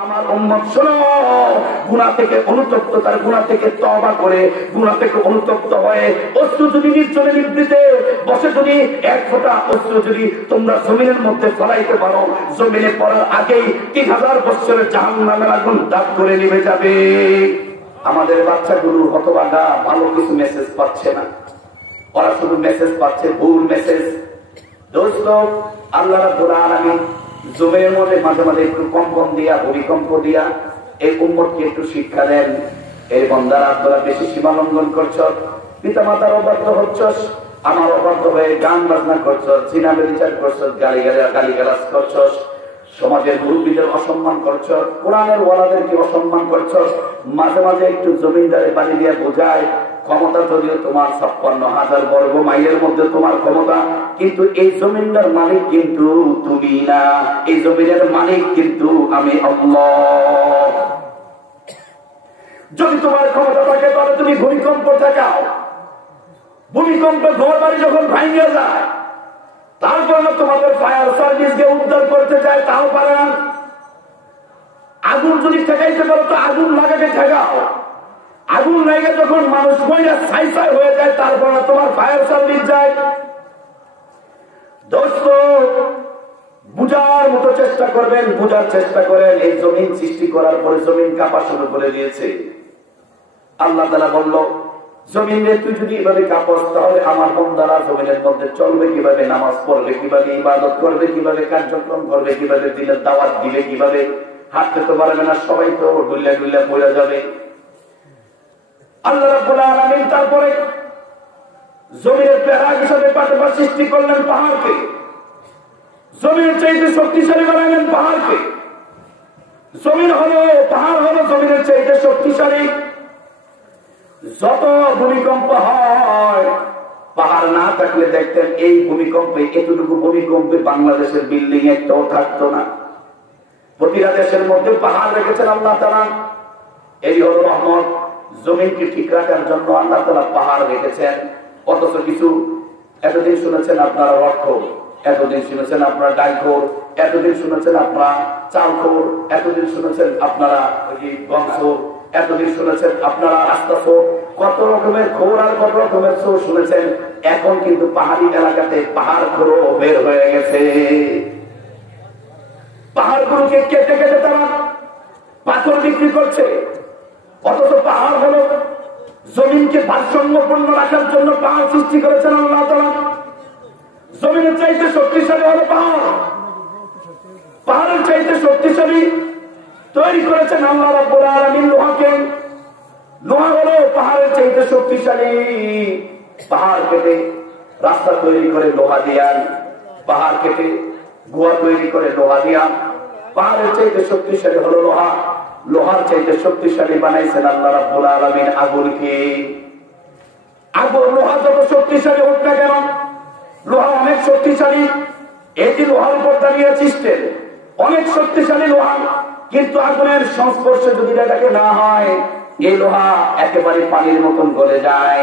আমার উম্মত শোনো, গুনাহ থেকে অনুতপ্ত, তার গুনাহ থেকে তওবা করে গুনাহ থেকে অনুতপ্ত হয়ে অশ্রু যদি নির্জনে নিবৃতে বসে যদি এক ফোঁটা অশ্রু যদি তোমরা জমিনের মধ্যে ফলাইতে পারো, জমিনে পড়ার আগেই 3000 বছরের জাহান্নামের আগুন দাগ করে নিভে যাবে। আমাদের বাচ্চাগুলো হতভাগা, ভালো কিছু মেসেজ পাচ্ছে না, ওরা শুধু মেসেজ পাচ্ছে ভুল মেসেজ। দোস্ত, আল্লাহ রাব্বুল আলামিন জমিনের মধ্যে মাঝে মাঝে একটু কম্পন দিয়া, ভূমিকম্প দিয়া এই উম্মতকে একটু শিক্ষা দেন। এই বান্দারা তোরা বেশি সীমা লঙ্ঘন করছ, পিতা মাতার অবাধ্য হচ্ছ, আমার অবাধ্য হয়ে গান বাজনা করছ, জিনা ব্যভিচার করছ, গালিগালাজ করছ, সমাজের মুরব্বীদের অসম্মান করছ, কোরআনের ওয়ালাদেরকে অসম্মান করছ। মাঝে মাঝে একটু জমিনদারে বাড়ি দিয়ে বোঝায় ক্ষমতা যদিও তোমার 56,000 বর্গ মাইলের মধ্যে তোমার ক্ষমতা, কিন্তু এই জমিনদার মালিক কিন্তু তুমি না, এই জমিনের মালিক কিন্তু আমি আল্লাহ। যদি তোমার ক্ষমতা থাকে তাহলে তুমি ভূমিকম্প ঠেকাও, ভূমিকম্পে ঘর বাড়ি যখন ভাঙিয়ে যায় তারপরে তোমাদের ফায়ার সার্ভিসকে উদ্ধার করতে চায়, তাও পারে না। আগুন যদি ঠেকাইতে পারো তো আগুন লাগাকে ঠেকাও, আগুন লাগে যখন মানুষ মহিলা ছাই ছাই হয়ে যায় তারপরে তোমার ফায়ার সার্ভিস যায়। দোস্ত, বুঝার মতো চেষ্টা করবেন, বুঝার চেষ্টা করেন। এই জমিন সৃষ্টি করার পরে জমিন কাঁপা শুরু করে দিয়েছে। আল্লাহ তাআলা বলল, জমিনে তুই যদি এভাবে কাঁপস তাহলে আমার বান্দারা জমিনের মধ্যে চলবে কিভাবে, নামাজ পড়বে কিভাবে, ইবাদত করবে কিভাবে, কার্যক্রম করবে কিভাবে, দিনের দাওয়াত দিবে কিভাবে, হাঁটতে তো পারবে না, সবাই তো ডুল্লা ডুল্লা পড়ে যাবে। আল্লাহ রাব্বুল আলামিন তারপরে জমিনের প্যারাগ হিসাবে পাটপা সৃষ্টি করলেন পাহাড়কে, জমিনের চাইতে শক্তিশালী বানালেন পাহাড়কে। জমিন হলো, পাহাড় হলো জমিনের চাইতে শক্তিশালী। যত ভূমিকম্প হয়, পাহাড় না থাকলে দেখতেন এই ভূমিকম্পে, এতটুকু ভূমিকম্পে বাংলাদেশের বিল্ডিং একটাও থাকতো না। প্রতিটা দেশের মধ্যে পাহাড় রেখেছেন আল্লাহ তাআলা, এই হলো রহমত। জমিনকে ঠিক রাখার জন্য আল্লাহ তাআলা পাহাড় রেখেছেন। অথচ কিছু এতদিন শুনেছেন আপনারা অর্থ, এতদিন শুনেছেন আপনারা ডাইখোর, এতদিন শুনেছেন আপনারা চালখোর, এতদিন শুনেছেন আপনারা বংশ, এতদিন শুনেছেন আপনারা রাস্তাচোর, কত রকমের খোর আর কত রকমের চোর শুনেছেন। এখন কিন্তু পাহাড়ি এলাকাতে পাহাড় খোরও বের হয়ে গেছে। পাহাড়গুলোকে কেটে কেটে তারা পাথর বিক্রি করছে। অথচ পাহাড় হলো জমিনকে ভারসাম্যপূর্ণ রাখার জন্য পাহাড় সৃষ্টি করেছেন আল্লাহ তাআলা। জমিনের চাইতে শক্তিশালী হলো পাহাড়, পাহাড়ের চাইতে শক্তিশালী তৈরি করেছেন আল্লাহ রাব্বুল আলামিন লোহাকে। লোহা হলো পাহাড়ের চাইতে শক্তিশালী। পাহাড় কেটে রাস্তা তৈরি করে লোহা দিয়া, পাহাড় কেটে গুহা তৈরি করে লোহা দিয়া। পাহাড়ের চাইতে শক্তিশালী হলো লোহা, লোহার চাইতে শক্তিশালী বানাইছেন আল্লাহ রাব্বুল আলামিন আগুনকে। আগুন, লোহা যত শক্তিশালী হোক না কেন, লোহা অনেক শক্তিশালী। এটি লোহার উপর দাঁড়িয়ে চিস্টেন, অনেক শক্তিশালী লোহা, কিন্তু আগুনের সংস্পর্শে যদি এটাকে না হয় এই লোহা একেবারে পানির মতন গলে যায়।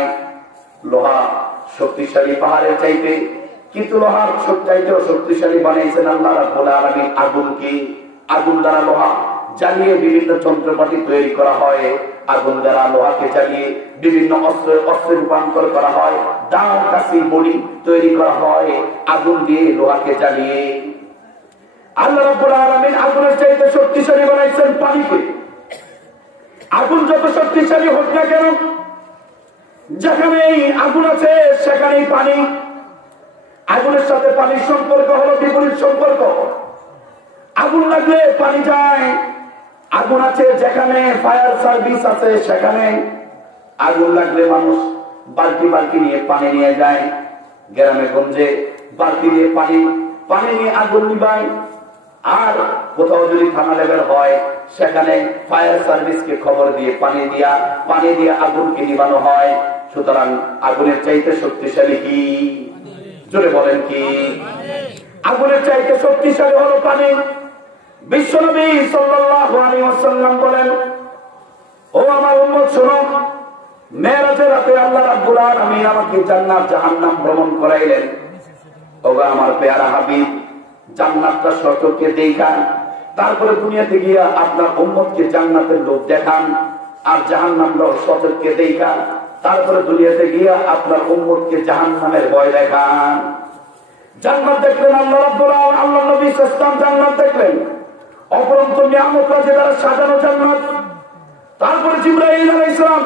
লোহা শক্তিশালী পাহাড়ের চাইতে, কিন্তু লোহার চাইতেও শক্তিশালী বানাইছেন আল্লাহ রাব্বুল আলামিন আগুনকে। আগুন দ্বারা লোহা জ্বালিয়ে বিভিন্ন যন্ত্রপাতি তৈরি করা হয়, আগুন দ্বারা লোহাকে জ্বালিয়ে বিভিন্ন অস্ত্রে রূপান্তর করা হয়, দাও কাশি বড়ি তৈরি করা হয় আগুন দিয়ে, লোহাকে জ্বালিয়ে। আল্লাহ রাব্বুল আলামিন আগুনের চাইতে শক্তিশালী বানাইছেন পানিকে। আগুন যত শক্তিশালী হোক না কেন, যেখানেই আগুন আছে সেখানেই পানি। আগুনের সাথে পানির সম্পর্ক হলো বিপরীত সম্পর্ক। আগুন লাগলে পানি যায়, আগুন আছে যেখানে ফায়ার সার্ভিস আছে সেখানে। আগুন লাগলে মানুষ বালতি বালতি নিয়ে পানি নিয়ে যায়, গ্রামে গঞ্জে বালতি দিয়ে পানি নিয়ে আগুন নিবায়। আর কোথাও যদি থানা লেভেল হয় সেখানে ফায়ার সার্ভিসকে খবর দিয়ে পানি দিয়ে আগুনকে নিবানো হয়। সুতরাং আগুনের চাইতে শক্তিশালী কি? জোরে বলেন কি? আগুনের চাইতে শক্তিশালী হলো পানি। বিশ্বনবী সাল্লাল্লাহু আলাইহি ওয়াসাল্লাম বলেন, ও আমার উম্মত শোনো, মেরাজের রাতে আল্লাহ রাব্বুল আলামিন আমাকে জান্নাত জাহান্নাম ভ্রমণ করাইলেন। ওগো আমার পেয়ারা হাবিব, জান্নাতটা শতকে দেখা তারপরে দুনিয়াতে গিয়া আপনার উম্মতকে জান্নাতের লোক দেখান, আর জাহান্নামের সতর্ককে দেখান। তারপরে দুনিয়াতে গিয়া আপনার উম্মতকে জাহান্নামের ভয় দেখান। জান্নাত দেখলেন আল্লাহ রাব্বুল আলামিন, আল্লাহ নবী সাল্লাল্লাহু আলাইহি ওয়াসাল্লাম জান্নাত দেখলেন, অপরন্ত নিয়ামত আছে দ্বারা সাজানো জান্নাত। তারপরে জিবরাইল আলাইহিস সালাম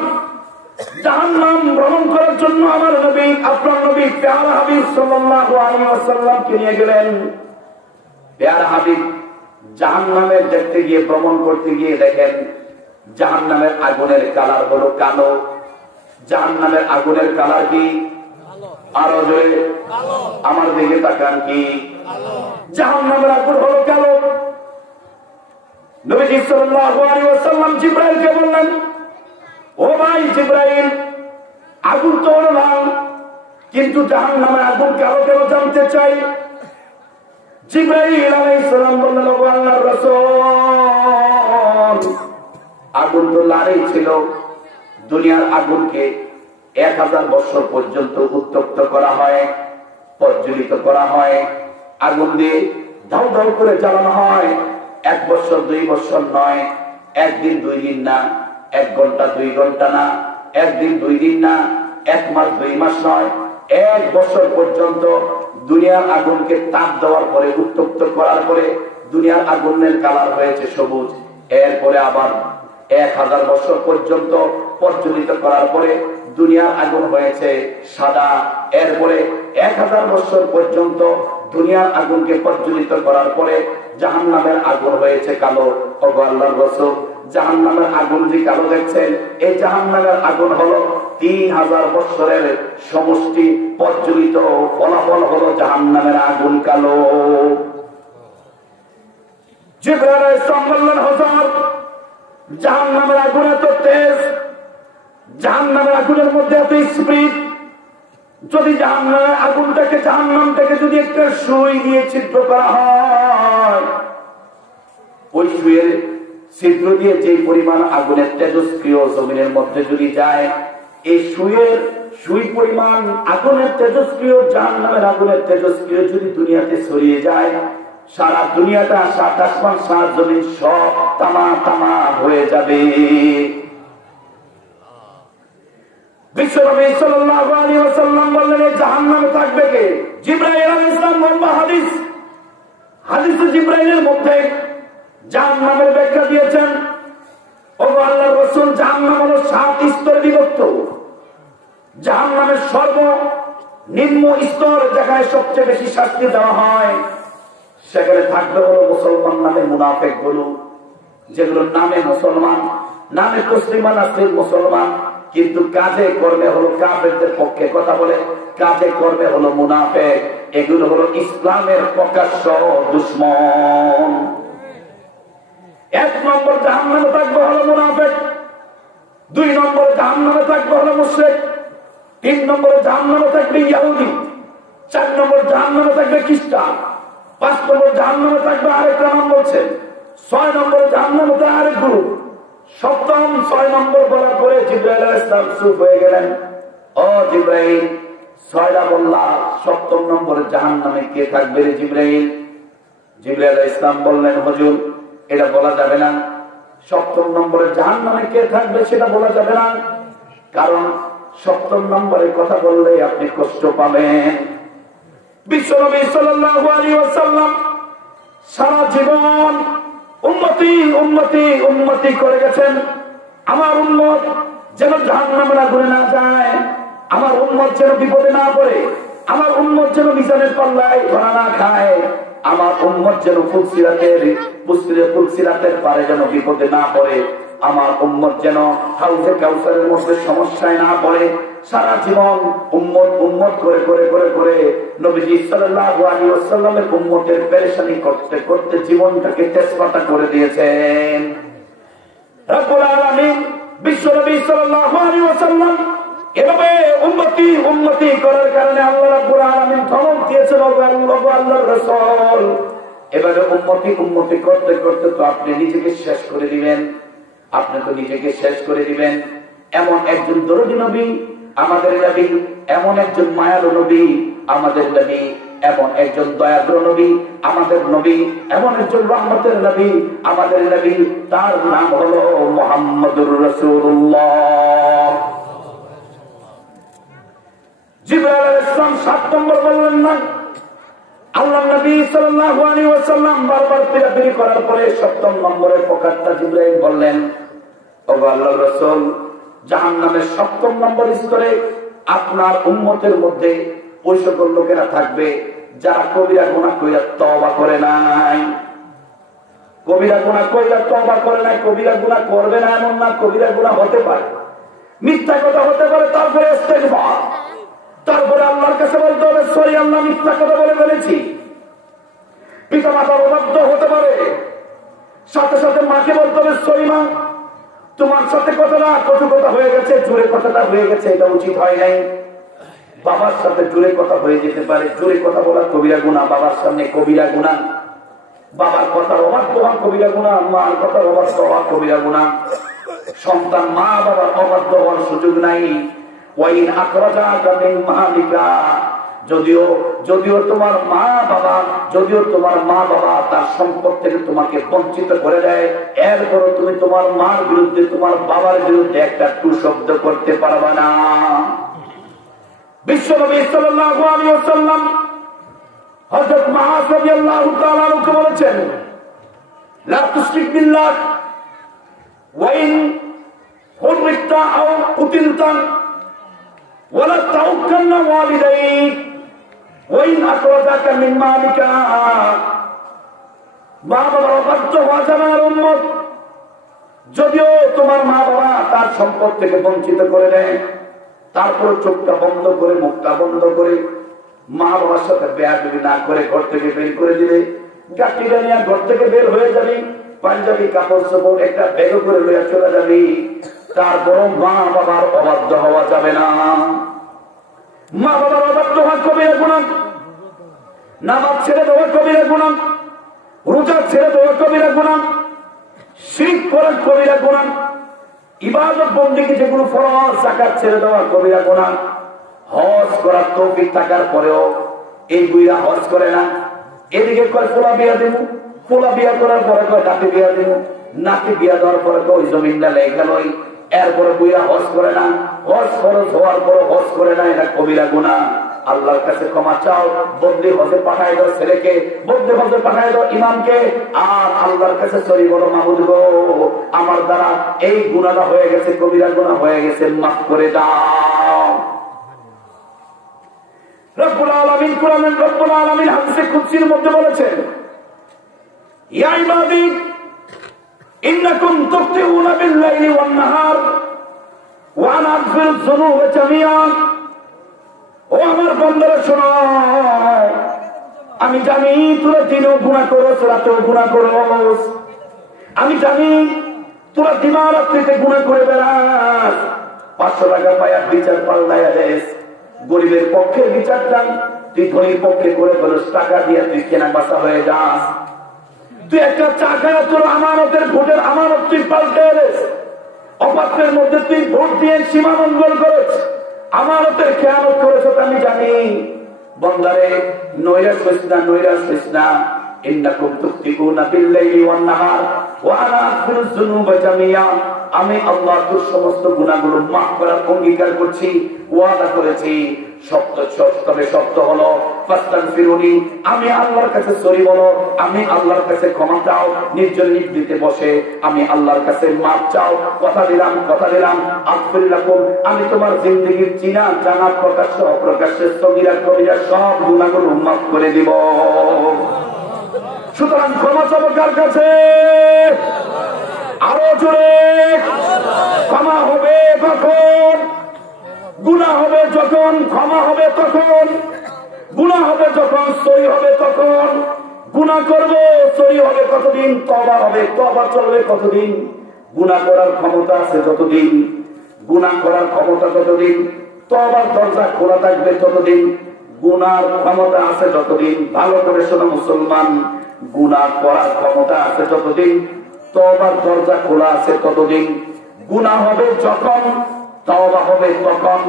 জাহান্নাম ভ্রমণ করার জন্য আমার নবী, আপনার নবী প্যারা হাবিব সাল্লাল্লাহু আলাইহি ওয়াসাল্লামকে নিয়ে গেলেন। প্যারা হাবিব জাহান্নামের দেখতে গিয়ে, ভ্রমণ করতে গিয়ে দেখেন জাহান্নামের আগুনের কালার হলো কালো। জাহান্নামের আগুনের কালার কি? আরো জোরে আমার দিকে তাকান, কি? জাহান্নামের আগুন হলো কালো। নবীজি সাল্লাল্লাহু আলাইহি ওয়াসাল্লাম জিবরাইলকে বললেন, ও ভাই জিবরাইল, আগুন তো হলো লাল, কিন্তু জাহান্নামের আগুন কালো কেন জানতে চাই। জিবরাইল আলাইহিস সালাম বললেন, ও আল্লাহর রাসূল, আগুন তো লালই ছিল। দুনিয়ার আগুনকে 1000 বছর পর্যন্ত উত্তপ্ত করা হয়, প্রজ্বলিত করা হয়, আগুন দিয়ে ধাউ ধাউ করে জ্বালানো হয়। 1 বছর 2 বছর নয়, 1 দিন 2 দিন না, 1 ঘন্টা 2 ঘন্টা না, 1 দিন 2 দিন না, 1 মাস 2 মাস নয়, 1 বছর পর্যন্ত দুনিয়ার আগুনকে তাপ দেওয়ার পরে, উত্তপ্ত করার পরে দুনিয়ার আগুনের কালার হয়েছে সবুজ। এরপরে আবার 1000 বছর পর্যন্ত প্রজ্বলিত করার পরে দুনিয়ার আগুন হয়েছে সাদা। এরপরে 1000 বছর পর্যন্ত দুনিয়ার আগুনকে প্রজ্বলিত করার পরে জাহান্নামের আগুন হয়েছে কালো। ও আল্লাহর রাসূল, জাহান্নামের আগুন যে কালো দেখছেন, এই জাহান্নামের আগুন হলো 3000 বছরের সমষ্টি প্রজ্বলিত ফলাফল হলো জাহান্নামের আগুন কালো। জিবরাইল আলাইহিস সালাম বললেন, হুজুর, জাহান্নামের আগুন এত তেজ, জাহান্নামের আগুনের মধ্যে এত স্পিড, যদি জাহান্নামের আগুনটাকে, জাহান্নাম থেকে যদি একটা সুই দিয়ে ছিদ্র করা হয়, ওই সুইয়ের ছিদ্র দিয়ে যে পরিমাণ আগুনের তেজস্ক্রিয় জমিনের মধ্যে যদি যায়, এই সুই পরিমাণ আগুনের তেজস্ক্রিয়, জাহান্নামের আগুনের তেজস্ক্রিয় যদি দুনিয়াতে ছড়িয়ে যায়, সারা দুনিয়াটা, 7 আসমান 7 জমিন সব তামা তামা হয়ে যাবে। বিশ্বনবী সাল্লাল্লাহু আলাইহি ওয়াসাল্লাম বললেন, জাহান্নামে থাকবে কে? জিবরাইল আলাইহিস সালাম লম্বা হাদিস, হাদিসে জিবরাইলের মধ্যে জাহান্নামের ব্যাখ্যা দিয়েছেন। ও আল্লাহর রাসূল, জাহান্নাম হলো 7 স্তরে বিভক্ত। জাহান্নামের সর্বনিম্ন স্তর, যেখানে সবচেয়ে বেশি শাস্তি দেওয়া হয়, সেখানে থাকবে হলো মুসলমান নামে মুনাফিক গুলো, যেগুলো নামে মুসলমান, নামে মুসলিমান আছে মুসলমান, কিন্তু কাজে কর্মে হলো কাফেরদের পক্ষে কথা বলে, কাজে কর্মে হলো মুনাফিক। এগুলো হলো ইসলামের প্রকাশ্য দুশমন। 1 নম্বর জাহান্নামে থাকবে হলো মুনাফিক, 2 নম্বরে জাহান্নামে থাকবে হলো মুশরিক, 3 নম্বরে জাহান্নামে থাকবে ইহুদি, 4 নম্বর জাহান্নামে থাকবে খ্রিস্টান, 5 নম্বর জাহান্নামে থাকবে আরেকটা নাম বলছে, 6 নম্বরে জাহান্নামে থাকবে আরেক গ্রুপ। 7ম 6 নম্বর বলার পরে জিবরাইল আলাইহিস সালাম চুপ হয়ে গেলেন। ও জিবরাইল, 6টা বললা, 7ম নম্বরে জাহান্নামে কে থাকবে রে জিবরাইল? জিবরাইল আলাইহিস সালাম বললেন, হুজুর, এটা বলা যাবে না। 7ম নম্বরে জাহান্নামে কে থাকবে সেটা বলা যাবে না, কারণ 7ম নম্বরের কথা বললে আপনি কষ্ট পাবেন। বিশ্বনবী সাল্লাল্লাহু আলাইহি ওয়াসাল্লাম সারা জীবন উম্মতি উম্মতি উম্মতি করে গেছেন। আমার উম্মত যেন জাহান্নামের আগুনে না যায়, আমার উম্মত যেন বিপদে না পড়ে, আমার উম্মত যেন মিজানের পাল্লায় ধরা না খায়, আমার উম্মত যেন ফুলসিরাতের পারে যেন বিপদে না পড়ে, আমার উম্মত যেন হাউজে কাউসারের মধ্যে সমস্যায় না পড়ে। সারা জীবন উম্মত উম্মত করে করে করে করে নবীজি সাল্লাল্লাহু আলাইহি ওয়াসাল্লামের উম্মতের পেরেশানি করতে করতে জীবনটাকে তেজপাতা করে দিয়েছেন। রব্বুল আলামিন বিশ্বনবী সাল্লাল্লাহু আলাইহি ওয়াসাল্লাম এভাবে উম্মতি উম্মতি করার কারণে আল্লাহ রাব্বুল আলামিন ধমক দিয়েছেন, আল্লাহর রাসূল এভাবে উম্মতি উম্মতি করতে করতে তো আপনি নিজেকে শেষ করে দিবেন, আপনি তো নিজেকে শেষ করে দিবেন। এমন একজন দরদি নবী আমাদের নবী, এমন একজন মায়ালু নবী আমাদের নবী এমন একজন দয়াদ্র নবী, আমাদের নবী এমন একজন রহমতের নবী, আমাদের নবী তার নাম হলো মুহাম্মদুর রাসূলুল্লাহ। জিবরাইল আলাইহিস সালাম 7 নম্বর বললেন না, আল্লাহ নবী সাল্লাল্লাহু আলাইহি ওয়াসাল্লাম বারবার পিরাপিরি করার পরে 7 নম্বরের প্রকারটা জিবরাইল বললেন, ওগো আল্লাহর রাসূল, জাহান্নামের 7 নম্বর স্তরে আপনার উম্মতের মধ্যে ওই সকল লোকেরা থাকবে যারা কবিরা গুনাহ কইরা তওবা করে নাই। কবিরা গুনাহ কইরা তওবা করে নাই, কবিরা গুনাহ করবে না এমন না, কবিরা গুনাহ হতে পারে, মিথ্যা কথা হতে পারে, তারপরে ইস্তেগফার, তারপরে আল্লাহর কাছে বলতে হবে সরি আল্লাহ মিথ্যা কথা বলে ফেলেছি। পিতা মাতার অবাধ্য হতে পারে, সাথে সাথে মাকে বলতে হবে সরি মা, তোমার সাথে কথাটা কটু কথা হয়ে গেছে, জোরে কথাটা হয়ে গেছে, এটা উচিত হয় নাই। বাবার সাথে জোরে কথা হয়ে যেতে পারে, জোরে কথা বলা কবিরা গুনাহ, বাবার সামনে কবিরা গুনাহ, বাবার কথার অবাধ্য হওয়া কবিরা গুনাহ, মার কথার অবাধ্য হওয়া কবিরা গুনাহ। সন্তান মা বাবার অবাধ্য হওয়ার সুযোগ নাই। ওয়াইন আখরাজাকা মিন মালিকা, যদিও তোমার মা বাবা তার সম্পদ থেকে তোমাকে বঞ্চিত করে দেয়, এরপরও তুমি তোমার মার বিরুদ্ধে তোমার বাবার বিরুদ্ধে একটা টু শব্দ করতে পারবে না। বিশ্বনবী সাল্লাল্লাহু আলাইহি ওয়াসাল্লাম হযরত মুআয রাদিয়াল্লাহু তাআলা আনহু বলেছেন, লা তুশরিক বিল্লাহ ওয়া ইন হুররিতা আও কুতিলতা ওয়ালা তাওয়াক্কালনা ওয়ালিদাইক ওয়া ইন আখরাজাকা মিন মালিকা। মা বাবার অবাধ্য হওয়া যাবে না উম্মত, যদিও তোমার মা বাবা তার সম্পদ থেকে বঞ্চিত করে দেয়, তারপর চোখটা বন্ধ করে মুখটা বন্ধ করে মা বাবার সাথে বেয়াদবি না করে ঘর থেকে বের করে দিলে, গাড়িটা নিয়ে ঘর থেকে বের হয়ে যাবি, পাঞ্জাবি কাপড় চোপড় একটা ব্যাগ করে লইয়া চলে যাবি, তারপর মা বাবার অবাধ্য হওয়া যাবে না। মা বাবার অবাধ্য হওয়া কবিরা গুনাহ, নামাজ ছেড়ে দেওয়া কবিরা গুনাহ, রোজা ছেড়ে দেওয়া কবিরা গুনাহ, শিরক করা কবিরা গুনাহ, ইবাদত বন্দেগী যেগুলো ফরজ যাকাত ছেড়ে দেওয়া কবিরা গুনাহ। হজ করার তৌফিক থাকার পরেও এই বুইরা হজ করে না, এদিকে কয় পোলা বিয়া দেব, পোলা বিয়া করার পরে কয় নাতি বিয়া দেব, নাতি বিয়া দেওয়ার পরে কয় জমিনটা লেগে গেল, এরপরে বুইরা হজ করে না, হজ ফরজ হওয়ার পরে হজ করে না, এটা কবিরা গুনাহ। আল্লাহর কাছে ক্ষমা চাও, বদলি হজে পাঠায় দাও ছেলেকে, বদলি হজে পাঠায় দাও ইমামকে, আর আল্লাহর কাছে সরি বলো, মাহমুদ গো আমার দ্বারা এই গুনাহটা হয়ে গেছে, কবিরা গুনাহ হয়ে গেছে, মাফ করে দাও। রব্বুল আলামিন হাদিসে কুদসির মধ্যে বলেছেন, ইয়া ইবাদি ইন্নাকুম তুখতিউনা বিল-লাইলি ওয়ান-নাহার ওয়া আনা আগফিরুয যুনুবা জামিআন। ও আমার বান্দারা শোনো, আমি জানি তোরা দিনেও গুনাহ করছ, রাতেও গুনাহ করছ, আমি জানি তোরা দিবারাত্রিতে গুনাহ করে বেড়াস, 500 টাকা পায়া বিচার পাল্টায়া দেস, গরিবের পক্ষে বিচারটা তুই ধনীর পক্ষে করে ফেলস, টাকা দিয়ে তুই কেনা বাসা হয়ে যাস, তুই একটা চা খায় তোর আমানতের ভোটের আমানত তুই পাল্টে দেস, অপাত্রের মধ্যে তুই ভোট দিয়ে সীমামঙ্গল করেছ, আমানতের খেয়ানত করেছ, আমি জানি। বন্দারে নৈরাশ হইস না, ইন্নাকুম তুখতিউনা বিল-লাইলি ওয়ান-নাহার ওয়া আনা আগফিরুয যুনুবা জামিআ। আমি আল্লাহ তোর সমস্ত গুনাহগুলো মাফ করার অঙ্গীকার করছি, ওয়াদা করেছি। তবে শর্ত হলো ফাস্তাগফিরুনি, আমি আল্লাহর কাছে সরি বলো, আমি আল্লাহর কাছে ক্ষমা চাও, নির্জন নিবৃতে বসে আমি আল্লাহর কাছে মাফ চাও। কথা দিলাম আগফির লাকুম, আমি তোমার জিন্দেগীর চিনা জানা প্রকাশ্য অপ্রকাশ্যে সগীরা কবিরা সব গুনাহগুলো মাফ করে দিব। সুতরাং ক্ষমা চাবো কার কাছে? আরো জোরে। ক্ষমা হবে কখন? গুনাহ হবে যখন, ক্ষমা হবে তখন। গুনাহ হবে যখন, সহি হবে তখন। গুনাহ করবো, সহি হবে কতদিন? তওবা হবে, তওবা চলবে কতদিন? গুনাহ করার ক্ষমতা আছে যতদিন, গুনাহ করার ক্ষমতা ততদিন, তওবার দরজা খোলা থাকবে ততদিন, গুনার ক্ষমতা আছে যতদিন। ভালো করে শোনো মুসলমান, গুনাহ করার ক্ষমতা আছে যতদিন, তওবার দরজা খোলা আছে ততদিন। গুনাহ হবে যখন, তওবা হবে তখন।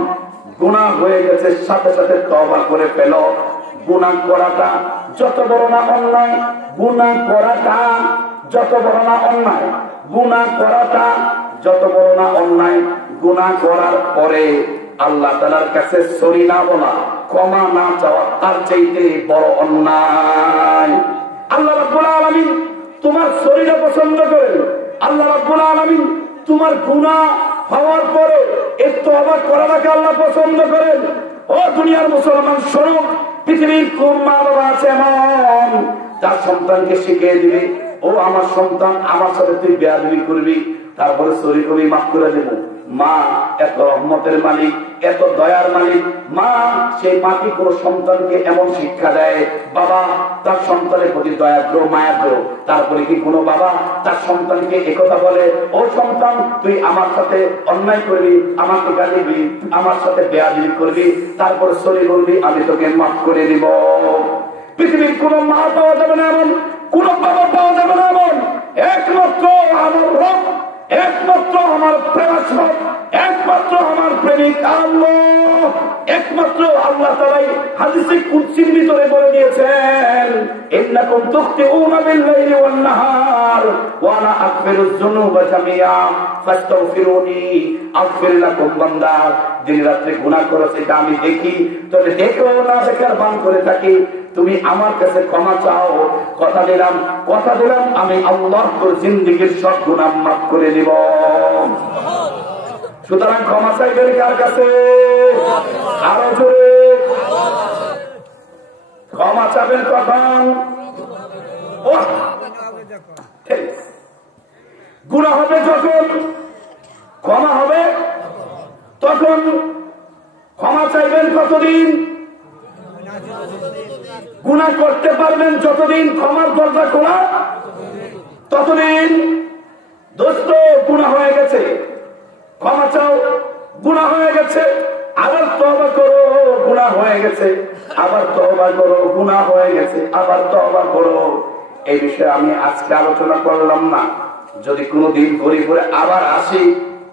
গুনাহ হয়ে গেছে, সাথে সাথে তওবা করে ফেলো। গুনাহ করাটা যত বড় না অন্যায়, গুনাহ করাটা যত বড় না অন্যায়, গুনাহ করাটা যত বড় না অন্যায়, গুনাহ করার পরে আল্লাহ তাআলার কাছে সরি না বলা, ক্ষমা না চাওয়া তার চাইতে বড় অন্যায়। আল্লাহ রাব্বুল আলামিন তোমার শরীরে পছন্দ করেন। আল্লাহ রাব্বুল আলামিন তোমার গুনাহ হওয়ার পরে এই তওবা করাটাকে আল্লাহ পছন্দ করেন। ও দুনিয়ার মুসলমান শোনো, পৃথিবীর কোন মা বাবা আছে এমন তার সন্তানকে শিখিয়ে দিবে, ও আমার সন্তান আমার সাথে তুই বেয়াদবি করবি, তারপরে সরি কবি মাফ করে দেব। মা এত রহমতের মালিক, এত দয়ার মালিক। মা সেই মাটি কোন সন্তানকে এমন শিক্ষা দেয়, বাবা তার সন্তানের প্রতি দয়াদ্র মায়াদ্র। তারপরে কি কোনো বাবা তার সন্তানকে একথা বলে, ও সন্তান তুই আমার সাথে অন্যায় করবি, আমাকে গালি দিবি, আমার সাথে বেয়াদবি করবি, তারপরে সরি বলবি, আমি তোকে মাফ করে দিব। পৃথিবীর কোন মা পাওয়া যাবে না এমন, কোন বাবা পাওয়া যাবে না এমন। একমাত্র আমার রব, একমাত্র আমার প্রেমাস্পদ, একমাত্র আমার প্রেমিক আল্লাহ, একমাত্র আল্লাহ তাআলাই হাদিসে কুদসির ভিতরে বলে দিয়েছেন, ইন্নাকুম তুখতিউনা বিল-লাইলি ওয়ান-নাহার ওয়া আনা আগফিরুয যুনুবা জামিআ ফাস্তাগফিরুনি আগফির লাকুম। বান্দা দিন রাতে গুনাহ করো, সেটা আমি দেখি, তবে দেখো না দেখার ভান করে থাকি, তুমি আমার কাছে ক্ষমা চাও, কথা দিলাম, কথা দিলাম, আমি আল্লাহ তোর জিন্দেগীর সব গুনাহ মাফ করে দিব। সুতরাং ক্ষমা চাইবেন কার কাছে? আরো জোরে ক্ষমা চাবেন কখন? গুনাহ হবে যখন, ক্ষমা হবে তখন। ক্ষমা চাইবেন কতদিন? গুনাহ করতে পারবেন যতদিন ক্ষমার দরজা খোলা ততদিন। দোস্ত গুনাহ হয়ে গেছে, ক্ষমা চাও, গুনাহ হয়ে গেছে, আবার তওবা করো, গুনাহ হয়ে গেছে, আবার তওবা করো, গুনাহ হয়ে গেছে, আবার তওবা করো। এই বিষয়ে আমি আজকে আলোচনা করলাম না। যদি কোনোদিন ঘুরে ঘুরে আবার আসি,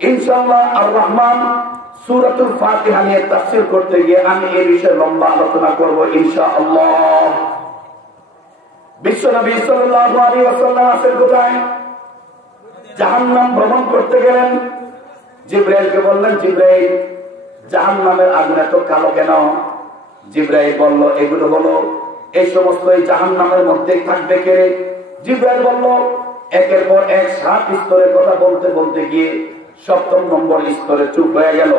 ইনশাআল্লাহ আর রহমান সূরাতুল ফাতিহা নিয়ে তাফসীর করতে গিয়ে আমি এই বিষয়ে লম্বা আলোচনা করব ইনশাআল্লাহ। বিশ্বনবী সাল্লাল্লাহু আলাইহি ওয়াসাল্লাম আছেন কোথায়? জাহান্নাম ভ্রমণ করতে গেলেন। জিবরাইলকে বললেন, জিবরাইল জাহান্নামের আগুন এত কালো কেন? জিবরাইল বলল, এগুলো হলো এই সমস্ত এই জাহান্নামের মধ্যে থাকবে কে? জিবরাইল বলল, একের পর এক 7 স্তরের কথা বলতে বলতে গিয়ে 7ম নম্বর স্তরে চুপ হয়ে গেল।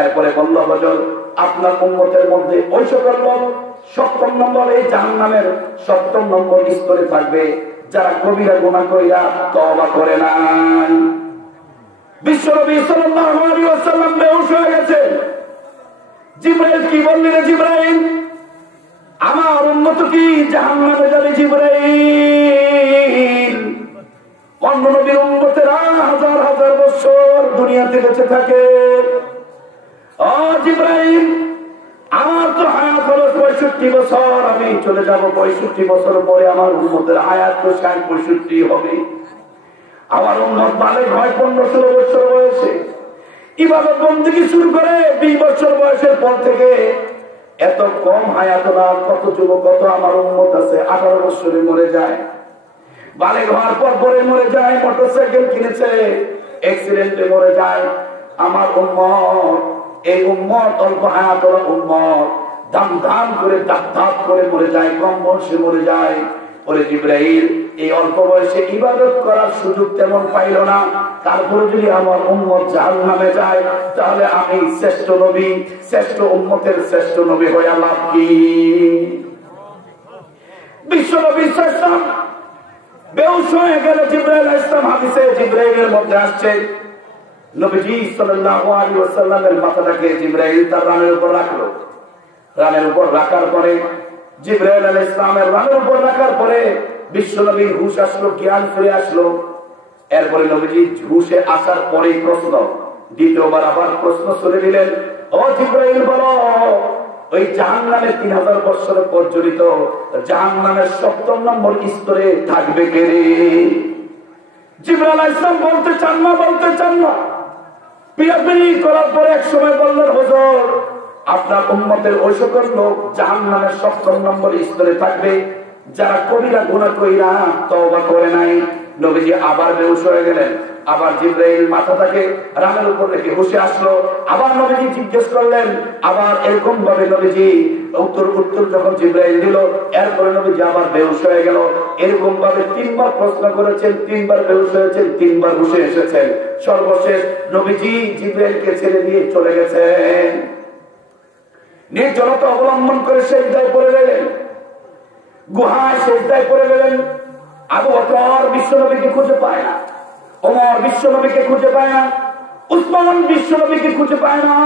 এরপরে বলল, হুজুর আপনার উম্মতের মধ্যে ওই সকল লোক 7ম নম্বর এই জাহান্নামের 7ম নম্বর স্তরে থাকবে যারা কবিরা গুনাহ কইরা তওবা করে নাই। বিশ্বনবী সাল্লাল্লাহু আলাইহি ওয়াসাল্লাম বেহুশ হয়ে গেছে। জিবরাইল কি বললেন? জিবরাইল আমার উম্মত কি জাহান্নামে যাবে? জিবরাইল অন্য নবীর উম্মতেরা হাজার হাজার বছর দুনিয়াতে বেঁচে থাকে। ও জিবরাইল আমার তো হায়াত হলো 65 বছর, আমি চলে যাব 65 বছর পরে আমার উম্মতের হায়াত তো 65 হবে। আমার উম্মত বালেগ হয় 15-16 বছর বয়সে, ইবাদত বন্দেগী শুরু করে 20 বছর বয়সের পর থেকে। এত কম হায়াত না, কত যুবক, কত আমার উম্মত আছে 18 বছরে মরে যায়, বালেগ হওয়ার পর পরে মরে যায়, মোটরসাইকেল কিনেছে অ্যাক্সিডেন্টে মরে যায়। আমার উম্মত, এই উম্মত অল্প হায়াত উম্মত দাম দাম করে দাপ দাপ করে মরে যায়, কম বয়সে মরে যায়। ওরে জিবরাইল এই অল্প বয়সে ইবাদত করার সুযোগ তেমন পাইল না, তারপরে যদি আমার উম্মত জাহান্নামে যায় তাহলে আমি শ্রেষ্ঠ নবী, শ্রেষ্ঠ উম্মতের শ্রেষ্ঠ নবী হয়ে লাভ কি? বিশ্ব নবী শ্রেষ্ঠ বেহুশ হয়ে গেল জিবরাইল আলাইহিস সালাম। হাদিসে জিবরাইলের মধ্যে আসছে, নবীজি সাল্লাল্লাহু আলাইহি ওয়াসাল্লামের মাথাটাকে জিবরাইল তার রানের উপর রাখলো। রানের উপর রাখার পরে জিবরাইল আলাইহিস সালামের রানের উপর রাখার পরে বিশ্বনবীর হুঁশ আসলো, জ্ঞান ফিরে আসলো। এরপরে নবীজি হুঁশে আসার পরেই প্রশ্ন, দ্বিতীয়বার আবার প্রশ্ন ছুড়ে দিলেন, ও জিবরাইল বলো, ওই জাহান্নামের 3000 বছরের পর্যন্ত জাহান্নামের 7ম নম্বর স্তরে থাকবে কে? জিবরাইল আলাইহিস সালাম বলতে চান না, বলতে চান না। পিয়াপিরি করার পরে এক সময় বললেন, হুজুর আপনার উম্মতের ওই সকল লোক জাহান্নামের ৭০ নম্বর স্তরে থাকবে যারা কবিরা গুনাহ কইরা তওবা করে নাই। নবীজি আবার বেহুশ হয়ে গেলেন। আবার জিবরাইল মাথাটাকে রানের উপর রেখে হুশে আসলো। আবার নবীজি জিজ্ঞেস করলেন, আবার এরকম ভাবে নবীজি উত্তর যখন জিবরাইল দিল, এরপরে নবীজি আবার বেহুশ হয়ে গেল। এরকম ভাবে ৩ বার প্রশ্ন করেছেন, ৩ বার বেহুশ হয়েছেন, ৩ বার হুশে এসেছেন। সর্বশেষ নবীজি জিবরাইলকে ছেড়ে দিয়ে চলে গেছেন। নির্জনতা অবলম্বন করে সেজদায় পড়ে গেলেন, গুহায় সেজদায় পড়ে গেলেন। আবু বকর বিশ্বনবীকে খুঁজে পায় না, ওমর বিশ্বনবীকে খুঁজে পায় না, উসমান বিশ্বনবীকে খুঁজে পায় না,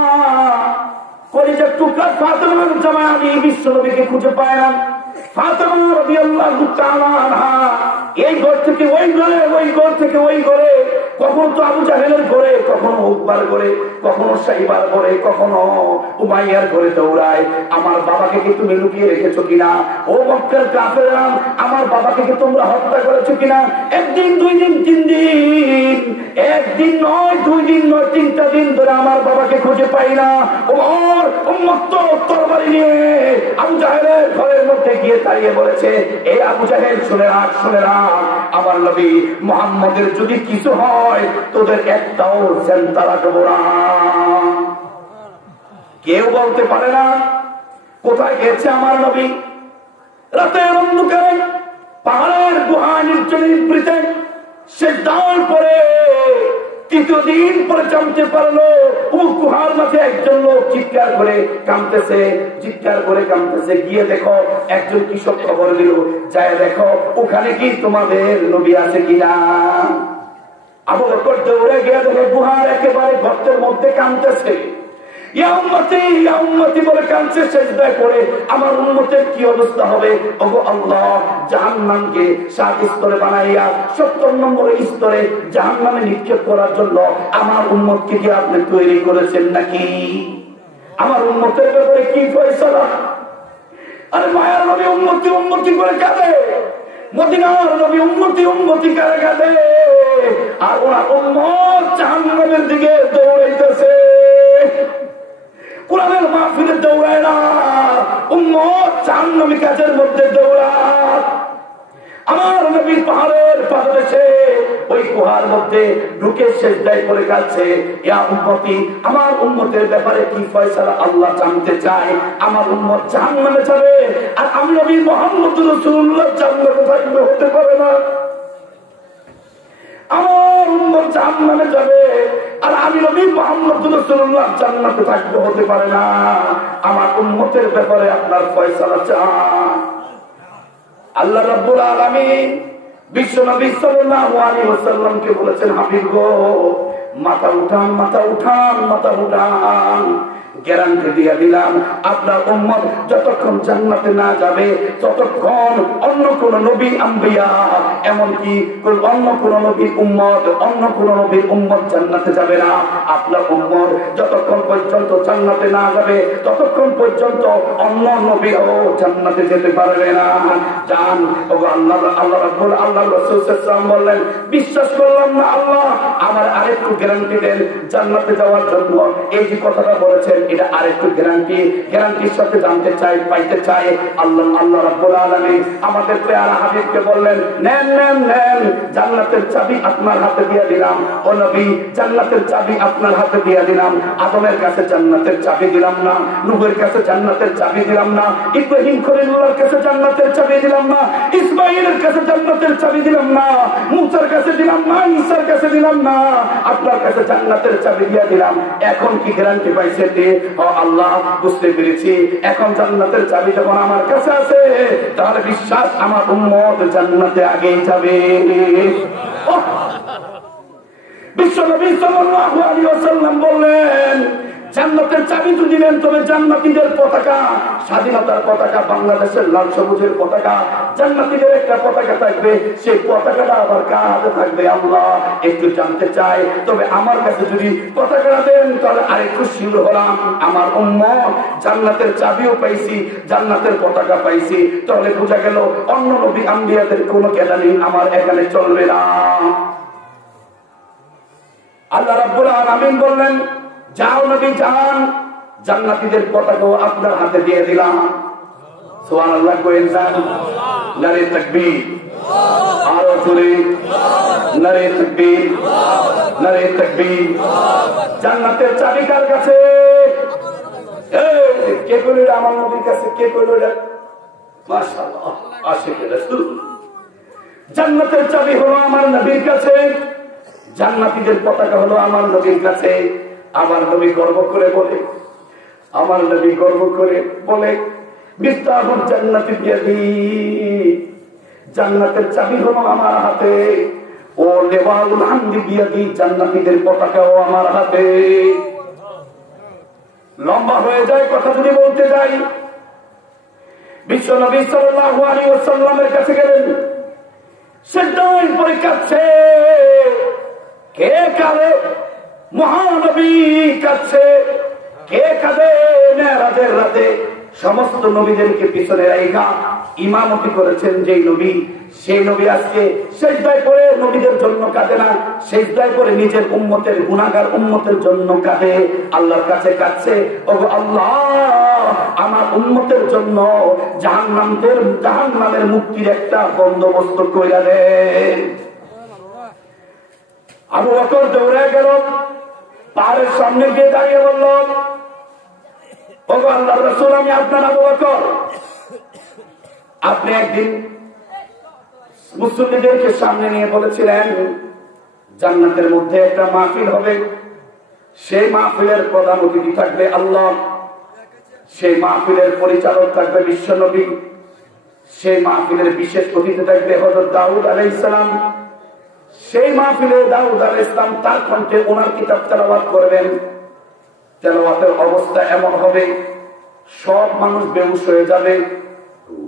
কলিজার টুকরা ফাতেমার জামাই আলী বিশ্বনবীকে খুঁজে পায় না। ফাতেমা রাদিয়াল্লাহু তাআলা আনহা এই ঘর থেকে ওই ঘরে, ওই ঘর থেকে ওই ঘরে, কখনো তো আবু জাহেলের ঘরে, কখনো উকবার ঘরে, কখনো সাইবার ঘরে, কখনো উমাইয়ার ঘরে দৌড়ায়। আমার বাবাকে কি তুমি লুকিয়ে রেখেছো কিনা? ও মক্কার কাফেররা, আমার বাবাকে কি তোমরা হত্যা করেছো কিনা? একদিন, 2 দিন, 3 দিন, একদিন নয়, 2 দিন নয়, 3টা দিন ধরে আমার বাবাকে খুঁজে পাই না। ওমর উম্মত তরবারি নিয়ে আবু জাহেলের ঘরের মধ্যে গিয়ে দাঁড়িয়ে বলেছে, এই আবু জাহেল শুনে রাখ, শুনে রাখ, আমার নবী মুহাম্মদের যদি কিছু হয় তোদের একটাও চিন্তা রাখবো না। কেউ বলতে পারে না কোথায় গেছে আমার নবী। রাতের অন্ধকারে পাহাড়ের গুহা নির্জনীবৃতে সে দাঁড় পরে 3য় দিন পরে জানতে পারলো ও গুহার মাঝে একজন লোক চিৎকার করে কাঁদতেছে, চিৎকার করে কাঁদতেছে। গিয়ে দেখো একজন কৃষক খবর দিল, যায় দেখো ওখানে কি তোমাদের নবী আছে কিনা। আবু বকর দৌড়ে গিয়ে দেখে গুহার একেবারে গর্তের মধ্যে কাঁদতেছে। ইয়া উম্মতি, ইয়া উম্মতি বলে কাঁদছে সেজদায় পড়ে। আমার উম্মতের কি অবস্থা হবে? ওগো আল্লাহ, জাহান্নামকে 7 স্তরে বানাইয়া 70 নম্বর স্তরে জাহান্নামে নিক্ষেপ করার জন্য আমার উম্মতকে কি আপনি তৈরি করেছেন নাকি? আমার উম্মতের ব্যাপারে কি ফয়সালা? আরে মায়ার নবী উম্মতি উম্মতি করে কাঁদে, মদিনার নবী উম্মতি উম্মতি করে কাঁদে, আর ওনার উম্মত জাহান্নামের দিকে দৌড়াইতেছে। কোরআনের মাহফিলে দৌড়ায় না, উম্মত জাহান্নামী কাজের মধ্যে দৌড়ায়। আমার নবী পাহাড়ের পাদদেশে ওই গুহার মধ্যে ঢুকে সেজদায় পড়ে কাঁদছে, ইয়া উম্মতি, আমার উম্মতের ব্যাপারে কি ফয়সালা আল্লাহ জানতে চায়। আমার উম্মত জাহান্নামে যাবে, আর আমি নবী মুহাম্মদ রাসূলুল্লাহ জান্নাতে থাকবে, হতে পারে না। আমার উম্মত জাহান্নামে যাবে, আর আমি নবী মুহাম্মদ রাসূলুল্লাহ জান্নাতে থাকবে, হতে পারে না। আমার উম্মতের ব্যাপারে আপনার ফয়সালা চান। আল্লাহ রাব্বুল আলামিন বিশ্ব নবী সাল্লাল্লাহু আলাইহি ওয়াসাল্লামকে বলেছেন, হাবিব গো, মাথা উঠান, মাথা উঠান, মাথা উঠান। গ্যারান্টি দিয়ে দিলাম, আপনার উম্মত যতক্ষণ জান্নাতে না যাবে ততক্ষণ অন্য কোন নবী আম্বিয়া, এমনকি অন্য কোন নবীর উম্মত, অন্য কোন নবীর উম্মত জান্নাতে যাবে না। আপনার উম্মত যতক্ষণ পর্যন্ত জান্নাতে না যাবে ততক্ষণ পর্যন্ত অন্য নবীও জান্নাতে যেতে পারবে না। জান আল্লাহ, আল্লাহ রাব্বুল আল্লাহ রাসূল সাল্লাল্লাহু আলাইহি ওয়াসাল্লাম বললেন, বিশ্বাস করলাম না আল্লাহ, আমার আরেকটু গ্যারান্টি দেন জান্নাতে যাওয়ার জন্য। এই যে কথাটা বলেছেন এটা আরেকটু গ্যারান্টি, গ্যারান্টির সাথে জানতে চাই, পাইতে চাই। আল্লাহ, আল্লাহ রাব্বুল আলামিন আমাদের প্রিয় হাবিবকে বললেন, নেন নেন নেন, জান্নাতের চাবি আপনার হাতে দিয়ে দিলাম। ও নবী, জান্নাতের চাবি আপনার হাতে দিয়ে দিলাম। আদমের কাছে জান্নাতের চাবি দিলাম না, নূহের কাছে জান্নাতের চাবি দিলাম না, ইব্রাহিম খলিলুল্লাহর কাছে জান্নাতের চাবি দিলাম না, ইসমাঈলের কাছে জান্নাতের চাবি দিলাম না, মুসার কাছে দিলাম না, ঈসার কাছে দিলাম না, আপনার কাছে জান্নাতের চাবি দিয়ে দিলাম। এখন কি গ্যারান্টি পাইছেন? ও আল্লাহ, বুঝতে পেরেছি, এখন জান্নাতের চাবি যখন আমার কাছে আছে তাহলে বিশ্বাস আমার উম্মত জান্নাতে আগেই যাবে। বিশ্ব নবী সাল্লাল্লাহু আলাইহি ওয়াসাল্লাম বললেন, জান্নাতের চাবি তো দিলেন, তবে জান্নাতীদের পতাকা, স্বাধীনতার পতাকা, বাংলাদেশের লাল সবুজের পতাকা, জান্নাতীদের একটা পতাকা থাকবে, সেই পতাকাটা আবার কার হাতে থাকবে? আল্লাহ একটু জানতে চাই। তবে আমার কাছে যদি পতাকাটা দেন তাহলে আরেকটু শিওর হলাম, আমার উম্মত জান্নাতের চাবিও পাইছি, জান্নাতের পতাকা পাইছি। তাহলে বোঝা গেল অন্য নবী আম্বিয়াদের কোনো কেদানি আমার এখানে চলবে না। আল্লাহ রাব্বুল আলামিন বললেন, যাও নবী যান, জান্নাতীদের পতাকাও আপনার হাতে দিয়ে দিলাম। সুবহানাল্লাহ কইেন না? নারে তাকবীর, আরো জোরে নারে তাকবীর, নারে তাকবীর। জান্নাতের চাবি কার কাছে? কে কইল এটা? আমার নবীর কাছে। কে কইল এটা? মাশাআল্লাহ, আশিকে রাসূল। জান্নাতের চাবি হলো আমার নবীর কাছে, জান্নাতীদের পতাকা হলো আমার নবীর কাছে। আমার নবী গর্ব করে বলে, আমার নবী গর্ব করে বলে, মিফতাহুল জান্নাতি বিয়াদি, জান্নাতের চাবি হলো আমার হাতে। ও লিওয়াউল হামদি বিয়াদি, জান্নাতীদের পতাকাও আমার হাতে। লম্বা হয়ে যায় কথা যদি বলতে যাই। বিশ্ব নবী সাল্লাল্লাহু আলাইহি ওয়াসাল্লামের কাছে গেলেন, সেটাই পরীক্ষাচ্ছে। কে কাঁদে? মহানবী কাঁদছে। কে কাঁদে? মেরাজের রাতে সমস্ত নবীদেরকে পিছনে রাইখা ইমামতি করেছেন যেই নবী, সেই নবী আজকে সেজদায় পড়ে নবীদের জন্য কাঁদে না, সেজদায় পড়ে নিজের উম্মতের গুনাহগার উম্মতের জন্য কাঁদে, আল্লাহর কাছে কাঁদছে, ওগো আল্লাহ আমার উম্মতের জন্য জাহান্নামের মুক্তির একটা বন্দোবস্ত কইরা দেন। আবু বকর দৌড়ে গেল, পাহাড়ের সামনে গিয়ে দাঁড়িয়ে বলল, ওগো আল্লাহর রাসূল, আমি আপনার আবু বকর। আপনি একদিন মুসলিমদেরকে সামনে নিয়ে বলেছিলেন জান্নাতের মধ্যে একটা মাহফিল হবে, সেই মাহফিলের প্রধান অতিথি থাকবে আল্লাহ, সেই মাহফিলের পরিচালক থাকবে বিশ্বনবী, সেই মাহফিলের বিশেষ অতিথি থাকবে হযরত দাউদ আলাইহিস সালাম। সেই মাহফিলে দাউদ আলাইহিস সালাম তার কণ্ঠে ওনার কিতাব তেলাওয়াত করবেন। তেলাওয়াতের অবস্থা এমন হবে, সব মানুষ বেহুশ হয়ে যাবে।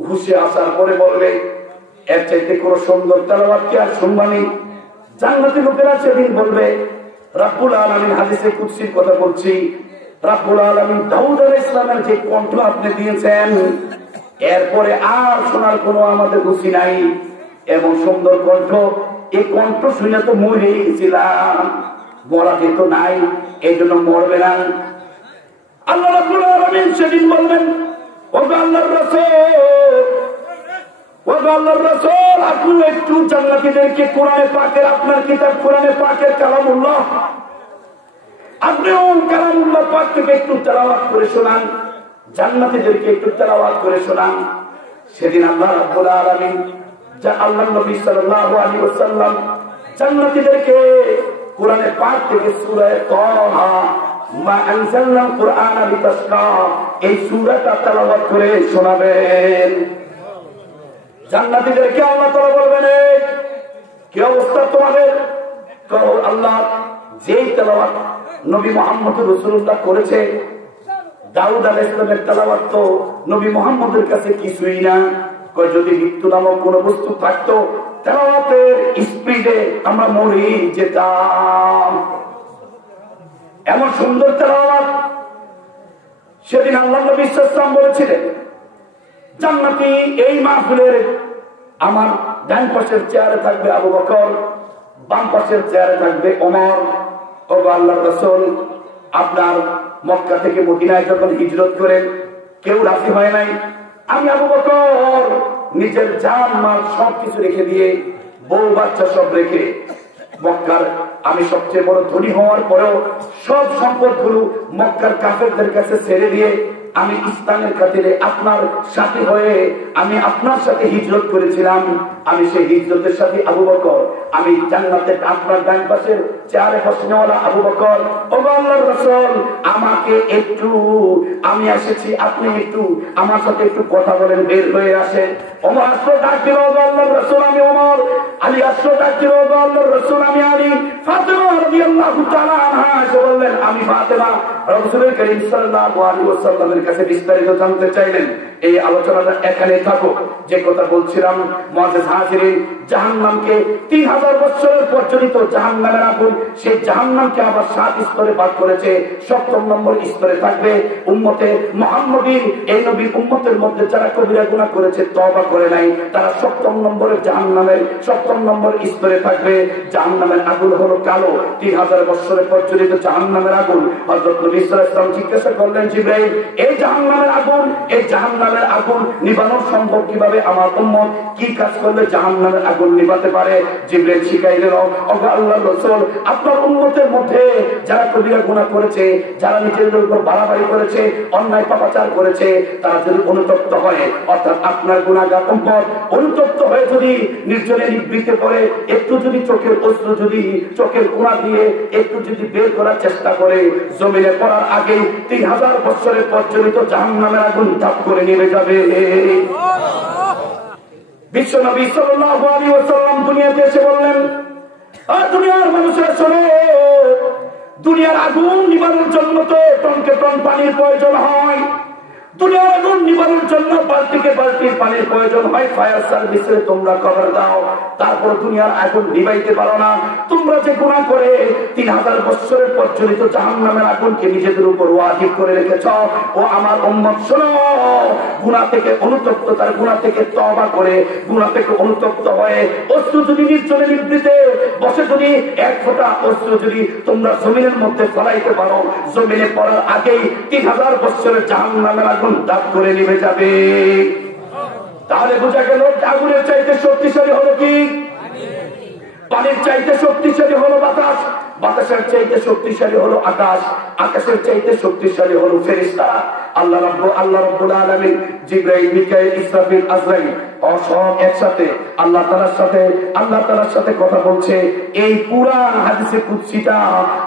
হুশে আসার পরে বলবে, এর চাইতে কোন সুন্দর তেলাওয়াত কি আর শুনবানি? জান্নাতি লোকেরা সেদিন বলবে, রব্বুল আলামিন, হাদিসে কুদসির কথা বলছি, রব্বুল আলামিন দাউদ আলাইহিস সালামের যে কণ্ঠ আপনি দিয়েছেন, এরপরে আর শোনার কোনো আমাদের রুচি নাই। এমন সুন্দর কণ্ঠ, এই কণ্ঠ শুনে তো মরে গেছিলাম, মরা যেত নাই, এই জন্য মরবে না। আল্লাহ রাব্বুল আলামিন সেদিন বলবেন, ওগো আল্লাহর রাসূল, ওগো আল্লাহর রাসূল, আপনি একটু জান্নাতীদেরকে কোরআনে পাকের, আপনার কিতাব কোরআনে পাকের কালামুল্লাহ, আপনিও কালামুল্লাহ পাক থেকে একটু তেলাওয়াত করে শোনান, জান্নাতীদেরকে একটু তেলাওয়াত করে শোনান। সেদিন আল্লাহ রাব্বুল আলামিন, যা আল্লাহর নবী সাল্লাল্লাহু আলাইহি ওয়াসাল্লাম জান্নাতীদেরকে কোরআনে পাক থেকে সূরা তাহা মা আনজালনাল কুরআনা লিতাশকা, এই সূরাটা তেলাওয়াত করে শোনাবেন। জান্নাতীদেরকে আল্লাহ তাআলা বলবেন, কি অবস্থা তোমাদের? কও আল্লাহ, যেই তেলাওয়াত নবী মুহাম্মদ রাসূলুল্লাহ করেছে, দাউদ আলাইহিস সালামের তেলাওয়াত তো নবী মুহাম্মদের কাছে কিছুই না। কয় যদি মৃত্যু নামক কোন বস্তু থাকতো, তেলাওয়াতের স্পিডে আমরা মরে যেতাম। এমন সুন্দর তেলাওয়াত সেদিন আল্লাহ নবী সাল্লাল্লাহু আলাইহি ওয়াসাল্লাম বলেছিলেন, জান্নাতি এই মাহফিলের আমার ডান পাশের চেয়ারে থাকবে আবু বকর, বাম পাশের চেয়ারে থাকবে ওমর। ওগো আল্লাহর রাসূল, আপনার মক্কা থেকে মদিনায় যখন হিজরত করেন, কেউ রাজি হয় নাই। আমি আবু বকর নিজের জান মাল সবকিছু রেখে দিয়ে, বউ বাচ্চা সব রেখে, মক্কার আমি সবচেয়ে বড় ধনী হওয়ার পরেও সব সম্পদগুলো মক্কার কাফেরদের কাছে ছেড়ে দিয়ে আমি ইসলামের খাতিরে আপনার সাথী হয়ে আমি আপনার সাথে হিজরত করেছিলাম। আমি সেই হিজরতের সাথে আবু বকর, আমি জান্নাতের আপনার ডান পাশের চেয়ারে বসনেওয়ালা আবু বকর। ওগো আল্লাহর রাসূল, আমাকে একটু, আমি এসেছি, আপনি একটু আমার সাথে একটু কথা বলেন, বের হয়ে আসেন। ওমর আসলো, ডাক দিল, ওগো আল্লাহর রাসূল আমি ওমর। আলী আসলো, ডাক দিল, ওগো আল্লাহর রাসূল আমি আলী। ফাতেমা রাদিয়াল্লাহু তাআলা আনহা এসে বললেন, আমি ফাতেমা। রাসূল করিম সাল্লাল্লাহু আলাইহি ওয়াসাল্লামের কাছে বিস্তারিত জানতে চাইলেন। এই আলোচনাটা এখানে থাকুক। যে কথা বলছিলাম, মুআজ্জিজ হাজিরিন, জাহান্নামকে 3000 বছরের পর্যন্ত জাহান্নামের আগুন, সেই জাহান্নামকে আবার 7 স্তরে ভাগ করেছে। 7ম নম্বর স্তরে থাকবে উম্মতে মুহাম্মদীর, এই নবীর উম্মতের মধ্যে যারা কবিরা গুনাহ করেছে, তওবা করে নাই, তারা 7ম নম্বরের জাহান্নামের 7ম নম্বর স্তরে থাকবে। জাহান্নামের আগুন হলো কালো, 3000 বছরের পর্যন্ত জাহান্নামের আগুন। হযরত নবী নবী সাল্লাল্লাহু আলাইহি ওয়াসাল্লাম জিজ্ঞাসা করলেন, জিবরাইল, এই জাহান্নামের আগুন নিবানো সম্ভব কিভাবে? আমার উম্মত কি কাজ করলে জাহান্নামের আগুন নিভাতে পারে? জিবরাইল শিখাইলেন, ওগো আল্লাহর রাসূল, আপনার উম্মতের মধ্যে যারা কবিরা গুনাহ করেছে, যারা নিজেদের উপর বাড়াবাড়ি করেছে, অন্যায় পাপাচার করেছে, তারা যদি অনুতপ্ত হয়, অর্থাৎ আপনার গুনাহগার উম্মত অনুতপ্ত হয়ে যদি নির্জনে নিবৃত্তে পড়ে, একটু যদি চোখের অশ্রু যদি চোখের কোণা দিয়ে একটু যদি বের করার চেষ্টা করে, জমিনে পড়ার আগে 3000 বছরের প্রচলিত জাহান্নামের আগুন ধাপ করে নেমে যাবে। বিশ্বনবী সাল্লাল্লাহু আলাইহি ওয়াসাল্লাম দুনিয়াতে এসে বললেন, দুনিয়ার মানুষেরা শোনো, দুনিয়ার আগুন নিবানোর জন্য তো টনকে টন পানির প্রয়োজন হয়, দুনিয়ার আগুন নিবানোর জন্য বালতিকে বালতির পানির প্রয়োজন হয়। ফায়ার সার্ভিসে তোমরা খবর দাও, তারপর দুনিয়ার আগুন নিবাইতে পারো না। তোমরা যে গুনাহ করে 3000 বছরের প্রচলিত জাহান্নামের আগুনকে নিজেদের উপর ওয়াজিব করে রেখেছ, ও আমার উম্মত শোনো, গুনাহ থেকে অনুতপ্ত, তার গুনাহ থেকে তওবা করে, গুনাহ থেকে অনুতপ্ত হয়ে অশ্রু যদি নির্জনে নিবৃতে বসে যদি এক ফোঁটা অশ্রু যদি তোমরা জমিনের মধ্যে ফলাইতে পারো, জমিনে পড়ার আগেই 3000 বছরের জাহান্নামের আগুন দাগ করে নিভে যাবে। তাহলে বোঝা গেল আগুনের চাইতে শক্তিশালী হলো কি? পানির চাইতে শক্তিশালী হলো বাতাস, বাতাসের চাইতে শক্তিশালী হলো আকাশ, আকাশের চাইতে শক্তিশালী হলো ফেরেশতা। আল্লাহ রাব্বুল আলামিন জিবরাইল, মিকাইল, ইসরাফিল, আজরাইল সব একসাথে আল্লাহ তাআলার সাথে কথা বলছে। এই পুরা হাদিসে কুদসিটা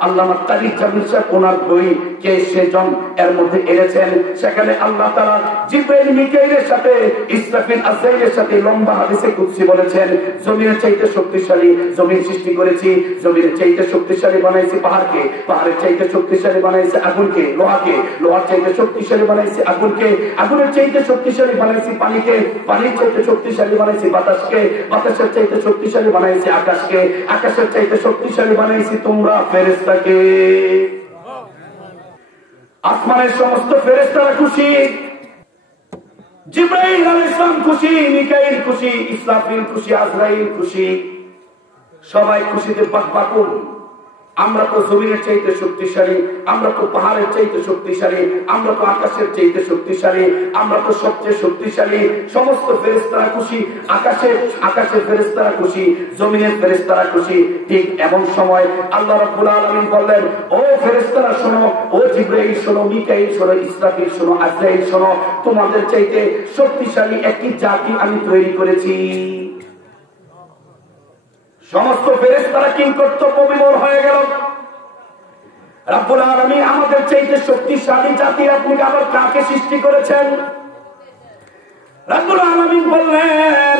আল্লামা তারিক জামিল সাহেব ওনার বই কে সেজন এর মধ্যে এনেছেন। সেখানে আল্লাহ তাআলা জিবরাইল, মিকাইলের সাথে, ইসরাফিল, আজরাইলের সাথে লম্বা হাদিসে কুদসি বলেছেন, জমিনের চাইতে শক্তিশালী জমিন সৃষ্টি করেছি, জমিনের চাইতে শক্তিশালী বানাইছি পাহাড়কে, পাহাড়ের চাইতে শক্তিশালী বানাইছি আগুনকে, লোহাকে, লোহার চাইতে শক্তিশালী বানাইছি আগুনকে, আগুনের চাইতে শক্তিশালী বানাইছি পানিকে, পানির চাইতে শক্তিশালী বানাইছি বাতাসকে, বাতাসের চাইতে শক্তিশালী বানাইছি আকাশকে, আকাশের চাইতে শক্তিশালী বানাইছি তোমরা ফেরেশতাকে। আসমানের সমস্ত ফেরেশতারা খুশি, জিবরাইল আলাইহিস সালাম খুশি, মিকাইল খুশি, ইসরাফিল খুশি, আজরাইল খুশি, সবাই খুশিতে বাকবাকুম। আমরা তো জমিনের চাইতে শক্তিশালী, আমরা তো পাহাড়ের চাইতে শক্তিশালী, আমরা তো আকাশের চাইতে শক্তিশালী, আমরা তো সবচেয়ে শক্তিশালী। সমস্ত ফেরেশতারা খুশি, আকাশের ফেরেশতারা খুশি, জমিনের ফেরেশতারা খুশি। ঠিক এমন সময় আল্লাহ রাব্বুল আলামিন বললেন, ও ফেরেশতারা শোনো, ও জিবরাইল শোনো, মিকাইল শোনো, ইসরাফিল শোনো, আজরাইল শোনো, তোমাদের চাইতে শক্তিশালী একটি জাতি আমি তৈরি করেছি। সমস্ত ফেরেশতারা কিংকর্তব্য বিমূঢ় হয়ে গেল। রাব্বুল আলামিন আমাদের চাইতে শক্তিশালী জাতি আপনি আবার কাকে সৃষ্টি করেছেন? রাব্বুল আলামিন বললেন,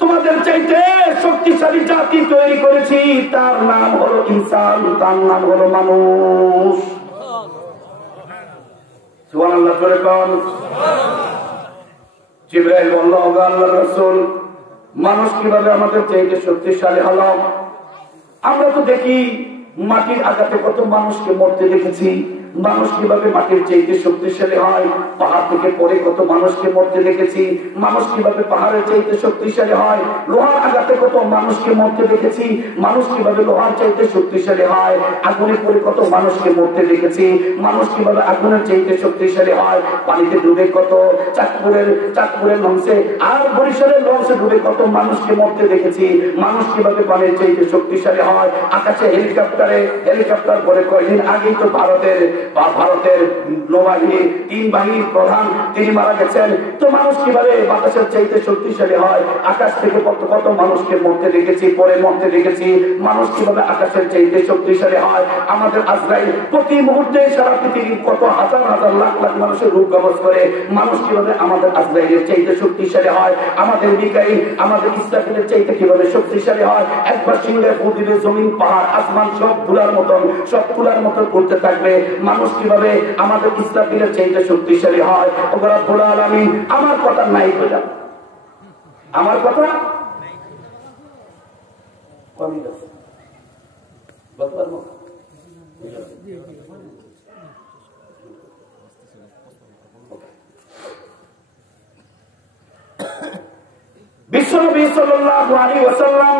তোমাদের চাইতে শক্তিশালী জাতি তৈরি করেছি, তার নাম হলো ইনসান, তার নাম হলো মানুষ। সুবহানাল্লাহ বলে কোন? জিবরাইল বলল, ও আল্লাহর রাসূল, মানুষ কিভাবে আমাদের চাইতে শক্তিশালী হলো? আমরা তো দেখি মাটির আঘাতে কত মানুষকে মরতে দেখেছি, মানুষ কিভাবে মাটির চাইতে শক্তিশালী হয়? পাহাড় থেকে পড়ে কত মানুষকে মরতে দেখেছি, মানুষ কিভাবে পাহাড়ের চাইতে শক্তিশালী হয়? লোহার আঘাতে কত মানুষকে মরতে দেখেছি, মানুষ কিভাবে লোহার চাইতে শক্তিশালী হয়? আগুনে পড়ে কত মানুষকে মরতে দেখেছি, মানুষ কিভাবে আগুনের চাইতে শক্তিশালী হয়? পানিতে ডুবে কত চাঁদপুরের লঞ্চে আর বরিশালের লঞ্চে ডুবে কত মানুষকে মরতে দেখেছি, মানুষ কিভাবে পানির চাইতে শক্তিশালী হয়? আকাশে হেলিকপ্টার পরে কয়েকদিন আগেই তো ভারতের নৌবাহিনী 3 বাহিনীর প্রধান তিনি মারা গেছেন। তো মানুষ কিভাবে বাতাসের চাইতে শক্তিশালী হয়? আকাশ থেকে কত মানুষকে মরতে দেখেছি, পরে মরতে দেখেছি, মানুষ কিভাবে আকাশের চাইতে শক্তিশালী হয়? আমাদের আজরাইল প্রতি মুহূর্তে সারা পৃথিবীর কত হাজার হাজার লাখ লাখ মানুষের রূপ কবজ করে, মানুষ কিভাবে আমাদের আজরাইলের চাইতে শক্তিশালী হয়? আমাদের মিকাইল, আমাদের ইসরাফিলের চাইতে কিভাবে শক্তিশালী হয়? একবার সিংহে ফু দিলে জমিন, পাহাড়, আসমান সব তুলার মতন করতে থাকবে। মানুষ কিভাবে আমাদের ইসরাফিলের চাইতে শক্তিশালী হয়? ওগো রব্বুল আলামিন, আমার কথা নাই বোঝা, আমার কথা বিশ্বনবী সাল্লাল্লাহু আলাইহি ওয়াসাল্লাম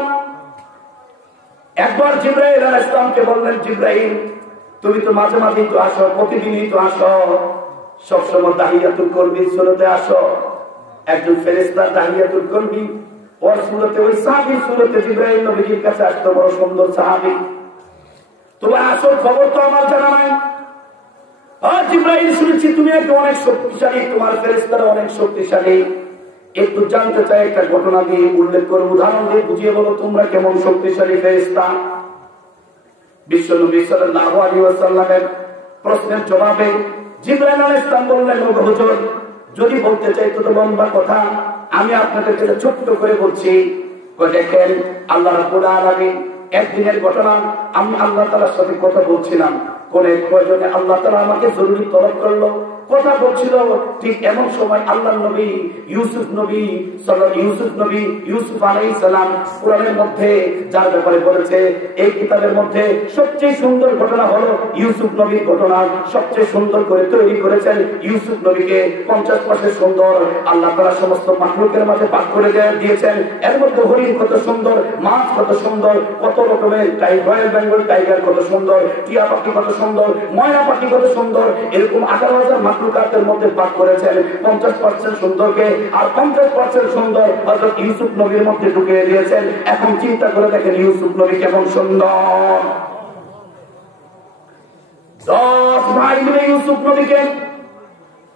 একবার জিবরাইল আলাইহিস সালামকে বললেন, জিবরাইল, তুমি তো মাঝে মাঝেই তো আসো, প্রতিদিনই তো আসো, সবসময় তাহিয়াতুল কলবি সুরতে আসো। একজন ফেরেশতা তাহিয়াতুল কলবি ওর সুরতে, ওই সাহাবীর সুরতে জিবরাইল নবীজির কাছে আসতো, বড় সুন্দর সাহাবী। তোমার আসল খবর তো আমার জানা নাই। আর জিবরাইল শুনেছি তুমি একটু অনেক শক্তিশালী, তোমার ফেরেশতারা অনেক শক্তিশালী। একটু জানতে চাই, একটা ঘটনা দিয়ে উল্লেখ করে, উদাহরণ দিয়ে বুঝিয়ে বলো তোমরা কেমন শক্তিশালী ফেরেশতা। বিশ্বনবী সাল্লাল্লাহু আলাইহি ওয়াসাল্লামের প্রশ্নের জবাবে জিবরাইল আলাইহিস সালাম বললেন, ও হুজুর, যদি বলতে চাই তো লম্বা কথা, আমি আপনাদের কাছে ছোট্ট করে বলছি। দেখেন, আল্লাহ রাব্বুল আলামিন একদিনের ঘটনা, আমি আল্লাহ তাআলার সাথে কথা বলছিলাম, কোন এক প্রয়োজনে আল্লাহ তাআলা আমাকে জরুরি তলব করলো, কথা বলছিল। ঠিক এমন সময় আল্লাহর নবী ইউসুফ নবী ইউসুফ আলাইহিস সালাম কোরআনের মধ্যে যার ব্যাপারে বলেছে, এই কিতাবের মধ্যে সবচেয়ে সুন্দর ঘটনা হলো ইউসুফ নবীর ঘটনা। সবচেয়ে সুন্দর করে তৈরি করেছেন ইউসুফ নবীকে, 50% সুন্দর আল্লাহ তাআলা সমস্ত মাখলুকের মাঝে ভাগ করে দিয়েছেন। এর মধ্যে হরিণ কত সুন্দর, মাছ কত সুন্দর, কত রকমের রয়্যাল বেঙ্গল টাইগার কত সুন্দর, টিয়া পাখি কত সুন্দর, ময়না পাখি কত সুন্দর, এরকম 18,000 মাখলুকাতের মধ্যে ভাগ করেছেন। 50% সুন্দরকে আর 50% সুন্দর হযরত ইউসুফ নবীর মধ্যে ঢুকিয়ে দিয়েছেন। এখন চিন্তা করে দেখেন ইউসুফ নবী কেমন সুন্দর। 10 ভাই মিলে ইউসুফ নবীকে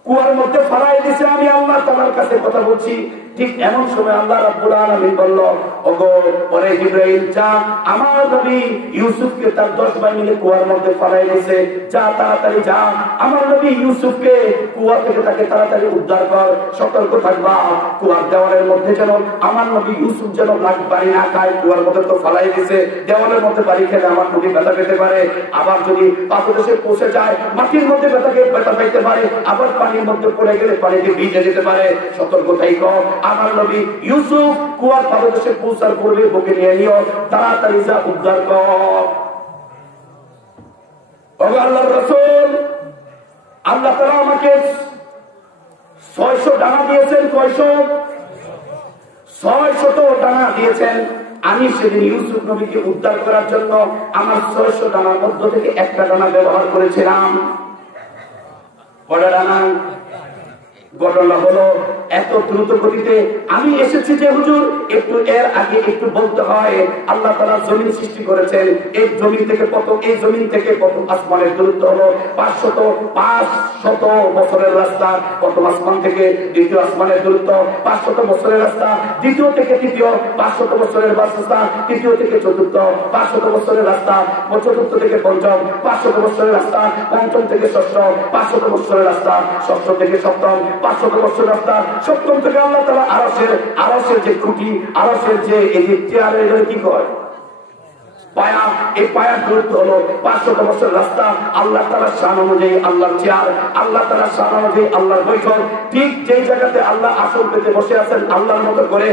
কুয়ার মধ্যে ফেলাই দিয়েছে। আমি আল্লাহ তাআলার কাছে কথা বলছি, ঠিক এমন সময় আল্লাহ রাব্বুল আলামিন বলল, ওগো ওরে জিবরাইল, যা আমার নবী ইউসুফকে তার 10 ভাই মিলে কুয়ার মধ্যে ফেলাই দিয়েছে, যা তাড়াতাড়ি যা আমার নবী ইউসুফকে কুয়া থেকে তাকে তাড়াতাড়ি উদ্ধার কর। সতর্ক থাকবা, কুয়ার দেওয়ালের মধ্যে যেন আমার নবী ইউসুফ যেন বাড়ি না খায়। কুয়ার মধ্যে তো ফেলাই দিয়েছে, দেওয়ালের মধ্যে বাড়ি খেলে আমার নবী ব্যথা পেতে পারে, আবার যদি পাথরে পৌঁছে যায় মাটির মধ্যে ব্যথা পাইতে পারে, আবার পানির মধ্যে পড়ে গেলে পানিতে ভিজে যেতে পারে। সতর্ক থাইকো, আমার নবী ইউসুফ কুয়ার পাদদেশে পৌঁছার পূর্বে বুকে নিয়ে নিও, তাড়াতাড়ি যা উদ্ধার কর। আল্লাহর রাসূল, আল্লাহ তাআলা আমাকে 600 ডানা দিয়েছেন। 600 ডানা দিয়েছেন। আমি সেদিন ইউসুফ নবীকে উদ্ধার করার জন্য আমার 600 ডানার মধ্য থেকে একটা ডানা ব্যবহার করেছিলাম। কয়টা ডানা? ঘটনা হলো এত দ্রুত গতিতে আমি এসেছি যে হুজুর, একটু এর আগে একটু বলতে হয়, আল্লাহ তাআলা জমিন সৃষ্টি করেছেন। এই জমিন থেকে কত আসমানের দূরত্ব হলো 500 বছরের রাস্তা। প্রথম আসমান থেকে দ্বিতীয় আসমানের দূরত্ব 500 বছরের রাস্তা, দ্বিতীয় থেকে তৃতীয় 500 বছরের রাস্তা, তৃতীয় থেকে চতুর্থ 500 বছরের রাস্তা, চতুর্থ থেকে পঞ্চম 500 বছরের রাস্তা, পঞ্চম থেকে ষষ্ঠ 500 বছরের রাস্তা, ষষ্ঠ থেকে সপ্তম 500 বছরের রাস্তা, সপ্তম থেকে আল্লাহ তাআলা আরশের যে খুঁটি, আরশের যে এই যে চেয়ারের কি কয় পায়া, এই পায়ার দূরত্ব হলো 500 বছরের রাস্তা। আল্লাহ তাআলার শান অনুযায়ী আল্লাহর চেয়ার, আল্লাহ তাআলার শান অনুযায়ী আল্লাহর বৈঠক, ঠিক যেই জায়গাতে আল্লাহ আসন পেতে বসে আছেন আল্লাহর মতো করে,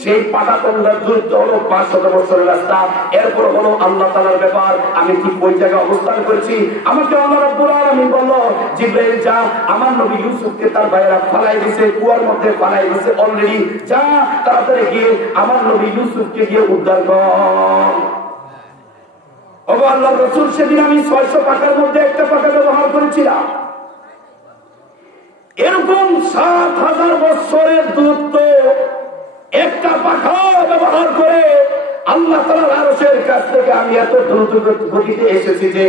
সেই পাটাতনটার দূরত্ব হলো 500 বছরের রাস্তা। এরপর হলো আল্লাহ তাআলার ব্যাপার, আমি ঠিক ওই জায়গায় অবস্থান করেছি। আমাকে আল্লাহ রাব্বুল আলামিন বলল, জিবরাইল যা আমার নবী ইউসুফকে তার ভাইরা ফালাই দিয়েছে, কুয়ার মধ্যে ফালাই দিয়েছে অলরেডি, যা তাড়াতাড়ি গিয়ে আমার নবী ইউসুফকে গিয়ে উদ্ধার কর। আল্লাহর রাসূল, সেদিন আমি 600 পাকার মধ্যে একটা পাকা ব্যবহার করেছিলাম। এরকম 7,000 বছরের দূরত্ব একটা পাখা ব্যবহার করে আল্লাহ তাআলার আরশের কাছ থেকে আমি এত দ্রুত গতিতে এসেছি যে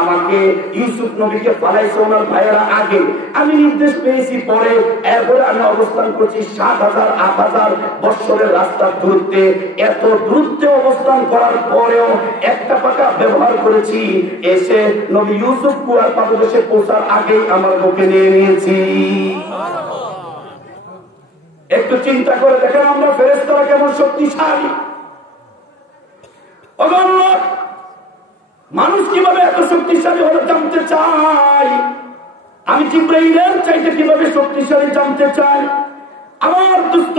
আমাকে ইউসুফ নবীকে পালাইছে ওনার ভাইয়েরা আগে, আমি নির্দেশ পেয়েছি পরে। এরপরে আমি অবস্থান করছি 7,000 8,000 বছরের রাস্তার দূরত্বে। এত দূরত্বে অবস্থান করার পরেও একটা পাকা ব্যবহার করেছি, এসে নবী ইউসুফ কুয়ার পাদদেশে পৌঁছার আগেই আমার বুকে নিয়ে নিয়েছি। একটু চিন্তা করে দেখেন আমরা ফেরেশতারা কেমন শক্তিশালী। মানুষ কিভাবে এত শক্তিশালী হলো জানতে চাই। আমি জিবরাইলের চাইতে কিভাবে শক্তিশালী জানতে চাই। আমার দোস্ত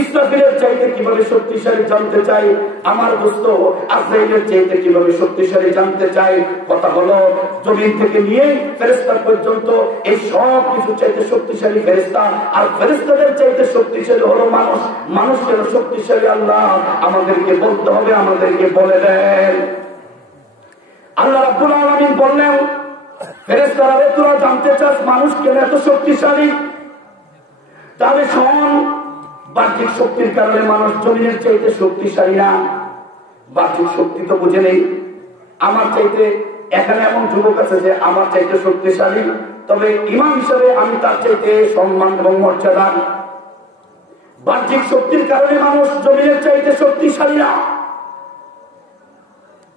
ইসরাফিলের চাইতে কিভাবে শক্তিশালী জানতে চাই। আমার দোস্ত আজরাইলের চাইতে কিভাবে শক্তিশালী জানতে চাই। কথা হলো জমিন থেকে নিয়ে ফেরেশতা পর্যন্ত এই সব কিছু চাইতে শক্তিশালী ফেরেশতা, আর ফেরেশতাদের চাইতে শক্তিশালী হলো মানুষ। মানুষ কেন শক্তিশালী আল্লাহ আমাদেরকে বলতে হবে, আমাদেরকে বলে দেন। আল্লাহ রাব্বুল ফেরেশতারা তোরা জানতে চাস মানুষ কেন এত শক্তিশালী? তাহলে শোন, বাহ্যিক শক্তির কারণে মানুষ জমিনের চাইতে শক্তিশালী না। বাহ্যিক শক্তি তো বুঝে নেই। আমার চাইতে এখানে এমন যুবক আছে যে আমার চাইতে শক্তিশালী, তবে ইমাম হিসেবে আমি তার চাইতে সম্মান এবং মর্যাদা। বাহ্যিক শক্তির কারণে মানুষ জমিনের চাইতে শক্তিশালী না।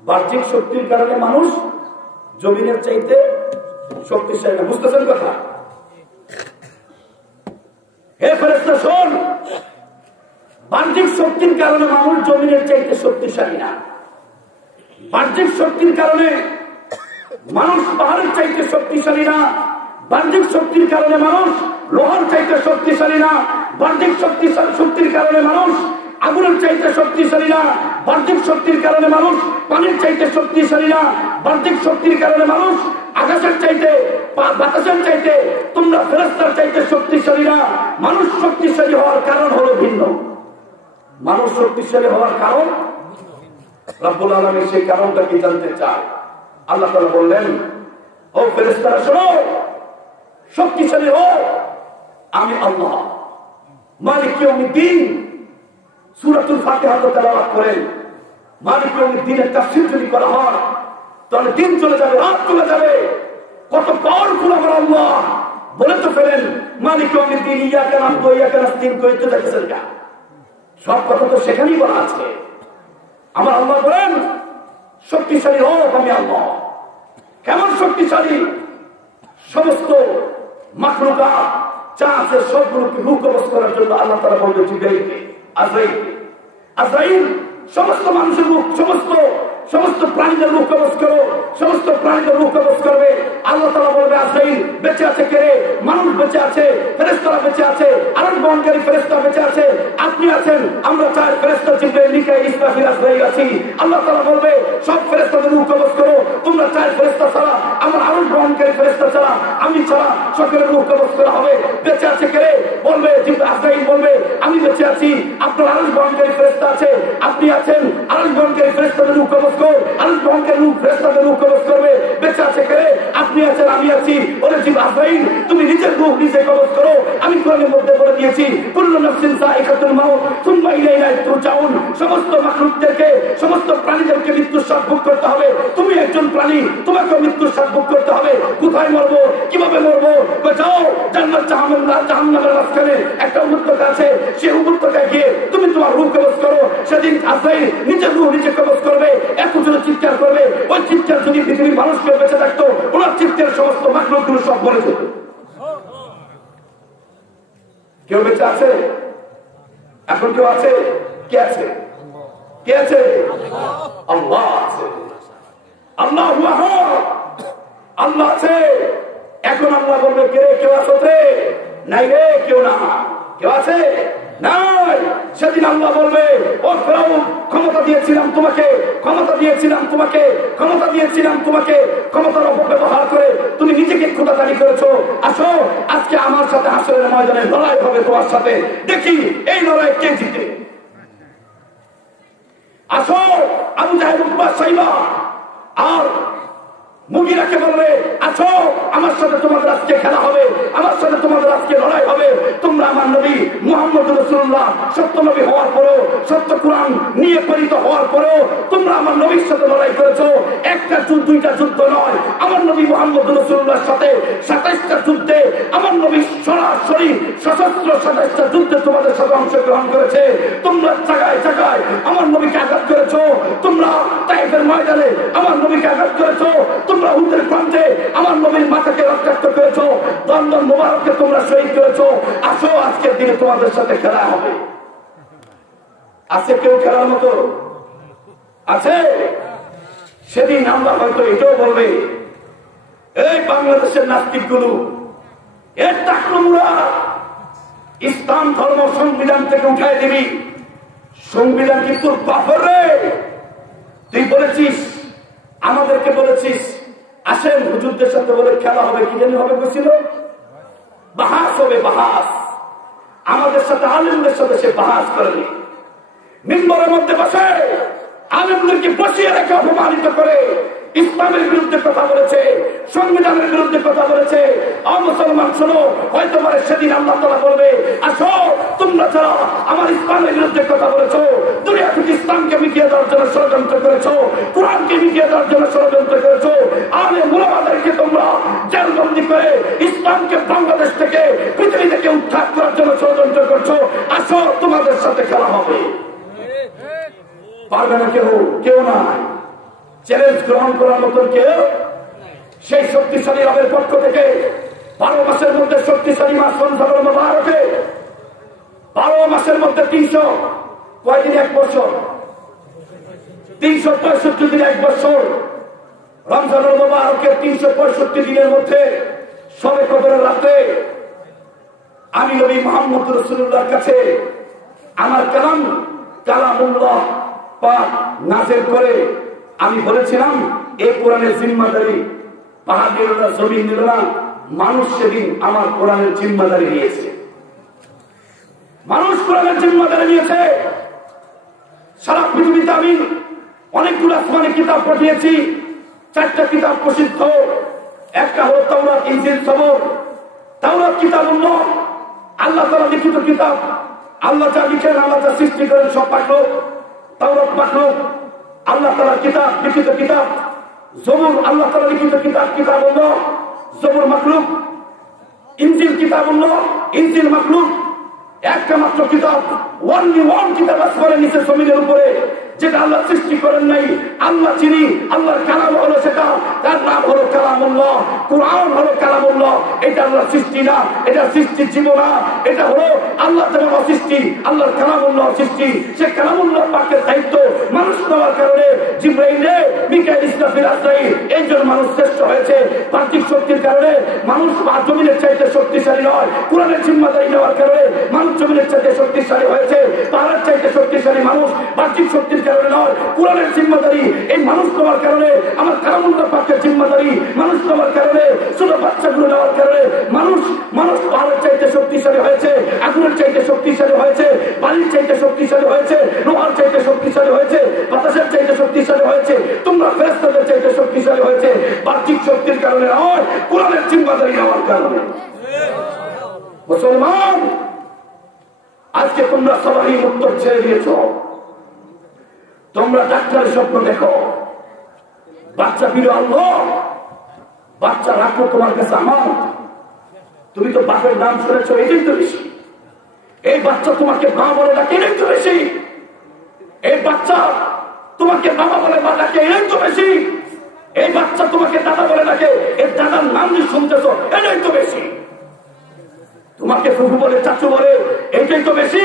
বাহ্যিক শক্তির কারণে মানুষ জমিনের চাইতে শক্তিশালী না। বুঝতেছেন কথা? হে ফেরেশতা শোন, বাহ্যিক শক্তির কারণে মানুষ জমিনের চাইতে শক্তিশালী না। বাহ্যিক শক্তির কারণে মানুষ পাহাড়ের চাইতে শক্তিশালী না। বাহ্যিক শক্তির কারণে মানুষ লোহার চাইতে শক্তিশালী না। বাহ্যিক শক্তির কারণে মানুষ আগুনের চাইতে শক্তিশালী না। বাহ্যিক শক্তির কারণে মানুষ পানির চাইতে শক্তিশালী না। বাহ্যিক শক্তির কারণে মানুষ আকাশের চাইতে বাতাসের চাইতে তোমরা ফেরেশতার চাইতে শক্তিশালী না। মানুষ শক্তিশালী হওয়ার কারণ হলো ভিন্ন। মানুষ শক্তিশালী হওয়ার কারণ রব্বুল আলামিন সেই কারণটা কি জানতে চায়। আল্লাহ তাআলা বললেন, ও ফেরেশতারা শোনো, শক্তিশালী হও, আমি আল্লাহ মালিক ইয়াউমিদ্দিন। সূরাতুল ফাতিহা তেলাওয়াত করেন। মালিক ইয়াউমিদ্দিনের তাফসীর যদি করা হয় তাহলে দিন চলে যাবে, রাত চলে যাবে। কত পাওয়ারফুল আমার আল্লাহ বলে তো ফেলেন, মালিক ইয়াউমিদ্দিন ইয়াকা না'বুদু ওয়া ইয়াকা নাস্তাঈন কইতে দেখেছেন না? সব কথা তো সেখানেই বলা আছে। আমার আল্লাহ বলেন, শক্তিশালী হোক আমি আল্লাহ। কেমন শক্তিশালী? সমস্ত মাখলুকাত যা আছে সবগুলোকে রূহ কবজ করার জন্য আল্লাহ তাআলা বলবে জিবরাইলকে, আজরাইল সমস্ত মানুষের রূহ, সমস্ত প্রাণীদের রূহ কবজ করো। সমস্ত প্রাণীদের রূহ কবজ করবে। আল্লাহ তাআলা বলবে, আজরাইল বেঁচে আছে কে? মানুষ বেঁচে আছে, ফেরেশতারা বেঁচে আছে, আরশ বহনকারী ফেরেশতা বেঁচে আছে, আপনি আছেন, আমরা চার ফেরেশতা জিবরাইল, মিকাঈল, ইসরাফিল, আজরাইল আছি। আল্লাহ তাআলা বলবে, সব ফেরেশতাদের রূহ কবজ করো। তোমরা চার ফেরেশতা ছাড়া, আমার আরশ বহনকারী ফেরেশতা ছাড়া, আমি ছাড়া সকলের রূহ কবজ করা হবে। বেঁচে আছে কে? বলবে আজরাইল বলবে, আমি বেঁচে আছি, আপনার আরশ বহনকারী ফেরেশতা আছে, আপনি আছেন, আরশ বহনকারী ফেরেশতাদের রূহ কবজ করো। আরশ বহনকারী ফেরেশতাদের রূহ কবজ করবে। বেঁচে আছে কে? আপনি আছেন, আমি আছি। ওরে আজরাইল, তুমি নিজের রূহ নিজে কবজ করো। আমি কোরআনের মধ্যে বলে দিয়েছি, কুল্লু নাফসিন যায়িকাতুল মাউত সুম্মা ইলাইনা তুরজাউন। সমস্ত মাখলুকদেরকে, সমস্ত প্রাণীদেরকে মৃত্যুর স্বাদ ভোগ করতে হবে। তুমি একজন প্রাণী, তোমাকে মৃত্যুর স্বাদ ভোগ করতে হবে। কোথায় মরবো, কিভাবে মরবো? যাও, জান্নাত জাহান্নামের মাঝখানে একটা উপত্যকা আছে, সেই উপত্যকায় গিয়ে তুমি তোমার রূহ কবজ করো। সেদিন আজরাইল নিজের রূহ নিজে কবজ করবে, এত জোরে চিৎকার করবে। ওই চিৎকার যদি পৃথিবীর মানুষকে বেঁচে থাকতো, ওনার চিৎকার সমস্ত মাখলুকগুলো সব বলে যেত। কেউ বেঁচে আছে? এখন কেউ আছে? কে আছে? কে আছে? আল্লাহ আছে। আল্লাহু আহাদ, আল্লাহ আছে। এখন আল্লাহ বলবে, কে রে? কেউ আছে রে? নাই রে, কেউ না। কেউ আছে? নাই। সেদিন আল্লাহ বলবে, ও ফেরাউন, ক্ষমতা দিয়েছিলাম তোমাকে, ক্ষমতা দিয়েছিলাম তোমাকে, ক্ষমতা দিয়েছিলাম তোমাকে, ক্ষমতার অপব্যবহার করে তুমি নিজেকে খোদাদারি করেছো। আসো, আজকে আমার সাথে হাসরের ময়দানে লড়াই হবে তোমার সাথে। দেখি এই লড়াই কে জিতে। আসো, আবু জাহেল, উতবা, সাইবা আর মুগিরাকে বলবে, আছো, আমার সাথে তোমাদের আজকে খেলা হবে, আমার সাথে তোমাদের আজকে লড়াই হবে। তোমরা আমার নবী মুহাম্মদ রাসূলুল্লাহ সত্য নবী হওয়ার পরেও, সত্য কোরআন নিয়ে প্রেরিত হওয়ার পরেও তোমরা আমার নবীর সাথে লড়াই করেছো। একটা যুদ্ধ, দুইটা যুদ্ধ নয়। আমার নবী মুহাম্মদ রাসূলুল্লাহর সাথে 27টা যুদ্ধে আমার নবী সরাসরি সশস্ত্র 27টা যুদ্ধে তোমাদের সাথে অংশগ্রহণ করেছে। তোমরা জায়গায় জায়গায় আমার নবীকে আঘাত করেছো। তোমরা তাইফের ময়দানে আমার নবীকে আঘাত করেছো। তোমরা উহুদের প্রান্তে আমার নবীর মাথাকে রক্তাক্ত করেছো। দন্দন মোবারককে তোমরা শহীদ করেছো। আসো, আজকের দিনে তোমাদের সাথে খেলা হবে। আছে কেউ খেলার মতো? আছে? সেদিন আমরা হয়তো এটাও বলবে, এই বাংলাদেশের নাস্তিক গুলো, এর টাকলুরা ইসলাম ধর্ম সংবিধান থেকে উঠাই দিবি। সংবিধান কি তোর বাপের রে? তুই বলেছিস, আমাদেরকে বলেছিস, আসেন হুজুরদের সাথে বলে খেলা হবে, কি জানি হবে বলছিল, বাহাস হবে, বাহাস। আমাদের সাথে আলেমদের সাথে সে বাহাস করেনি। মিম্বরের মধ্যে বসে আলেমদেরকে বসিয়ে রেখে অপমানিত করে ইসলামের বিরুদ্ধে কথা বলেছে, সংবিধানের বিরুদ্ধে মুসলমান শোনো, হয়তো পারে সেদিন আল্লাহ তাআলা বলবে, আসো তোমরা যারা আমার ইসলামের বিরুদ্ধে কথা বলেছো, দুনিয়া থেকে ইসলামকে মিটিয়ে দেওয়ার জন্য ষড়যন্ত্র করেছো, কোরআনকে মিটিয়ে দেওয়ার জন্য ষড়যন্ত্র করেছো, আলেম উলামাদেরকে তোমরা জেলবন্দি করে ইসলামকে বাংলাদেশ থেকে পৃথিবী থেকে উদ্ধার করার জন্য ষড়যন্ত্র করছো, আসো তোমাদের সাথে খেলা হবে। পারবে না কেউ, কেউ না। চ্যালেঞ্জ গ্রহণ করার মতন কেউ সেই শক্তিশালী রবের পক্ষ থেকে 12 মাসের মধ্যে শক্তিশালী মাস রমজানুল মুবারকে 12 মাসের মধ্যে 300 কয়দিন, 1 বছর, 365 দিন 1 বছর, রমজানুল মুবারকের 365 দিনের মধ্যে শবে কদরের রাতে আমি নবী মুহাম্মদ রাসূলুল্লাহর কাছে আমার কালামুল্লাহ পাক নাযিল করে আমি বলেছিলাম, এই কোরআনের জিম্মাদারি পাহাড় দিল না, জমিন দিল না, মানুষ সেদিন আমার কোরআনের জিম্মাদারি নিয়েছে। মানুষ কোরআনের জিম্মাদারি নিয়েছে। সারা পৃথিবীতে আমি অনেকগুলো আসমানি কিতাব পাঠিয়েছি। 4টা কিতাব প্রসিদ্ধ। একটা হলো তাওরাত, ইনজিল, জবর। তাওরাত কিতাবুল্লাহ, আল্লাহ তাআলা লিখিত কিতাব। আল্লাহ যা লিখেন, আল্লাহ যা সৃষ্টি করেন সব মাখলুক। তাওরাত মাখলুক, আল্লাহ তাআলার কিতাব, লিখিত কিতাব। জবর আল্লাহ তাআলা লিখিত কিতাব, কিতাবুল্লাহ। জবর মাখলুক। ইনজিল কিতাবুল্লাহ, ইনজিল মাখলুক। একটা মাত্র কিতাব, ওয়ানলি ওয়ান কিতাব আসমানের নিচে জমিনের উপরে, যেটা আল্লাহ সৃষ্টি করেন নাই। আল্লাহ চিনি, আল্লাহর কালাম হলো সেটা, তার নাম হলো কালামুল্লাহ। কোরআন হলো কালামুল্লাহ। এটা আল্লাহর সৃষ্টি না, এটা সৃষ্টির জীব না, এটা হলো আল্লাহ তাআলার সৃষ্টি, আল্লাহর কালামুল্লাহ সৃষ্টি। সে কালামুল্লাহ পাকের দায়িত্ব মানুষ নেওয়ার কারণে জিবরাইল, মিকাইল, ইসরাফিল, আজরাইল, এই জন্য মানুষ শ্রেষ্ঠ হয়েছে। বাহ্যিক শক্তির কারণে মানুষ জমিনের চাইতে শক্তিশালী নয়। কোরআনের জিম্মাদারি নেওয়ার কারণে মানুষ জমিনের চাইতে শক্তিশালী হয়েছে। পাহাড়ের চাইতে শক্তিশালী মানুষ বাহ্যিক শক্তির কারণে নয়, কোরআনের জিম্মাদারি এই মানুষ নেওয়ার কারণে, আমার কালামুল্লাহ পাকের জিম্মাদারি মানুষ নেওয়ার কারণে, ছোট বাচ্চাগুলো নেওয়ার কারণে মানুষ পাহাড়ের চাইতে শক্তিশালী হয়েছে, আগুনের চাইতে শক্তিশালী হয়েছে, বালির চাইতে শক্তিশালী হয়েছে, লোহার চাইতে শক্তিশালী হয়েছে, বাতাসের চাইতে শক্তিশালী হয়েছে, তোমরা ফেরেশতাদের চাইতে শক্তিশালী হয়েছে। বাহ্যিক শক্তির কারণে নয়, কোরআনের জিম্মাদারি নেওয়ার কারণে। মুসলমান, আজকে তোমরা সবাই উত্তর ছেড়ে দিয়েছ। তোমরা ডাক্তারের স্বপ্ন দেখো, বাচ্চা ফিরে আনলো, বাচ্চা রাখো তোমার কাছে আমার। তুমি তো বাপের নাম শুনেছ, এটাই তো বেশি। এই বাচ্চা তোমাকে মা বলে ডাকে, এটাই তো বেশি। এই বাচ্চা তোমাকে বাবা বলে মা ডাকে, এটাই তো বেশি। এই বাচ্চা তোমাকে দাদা বলে ডাকে, এর দাদার নাম যে শুনতেছ, এটাই তো বেশি। তোমাকে ফুফু বলে, চাচু বলে, এটাই তো বেশি।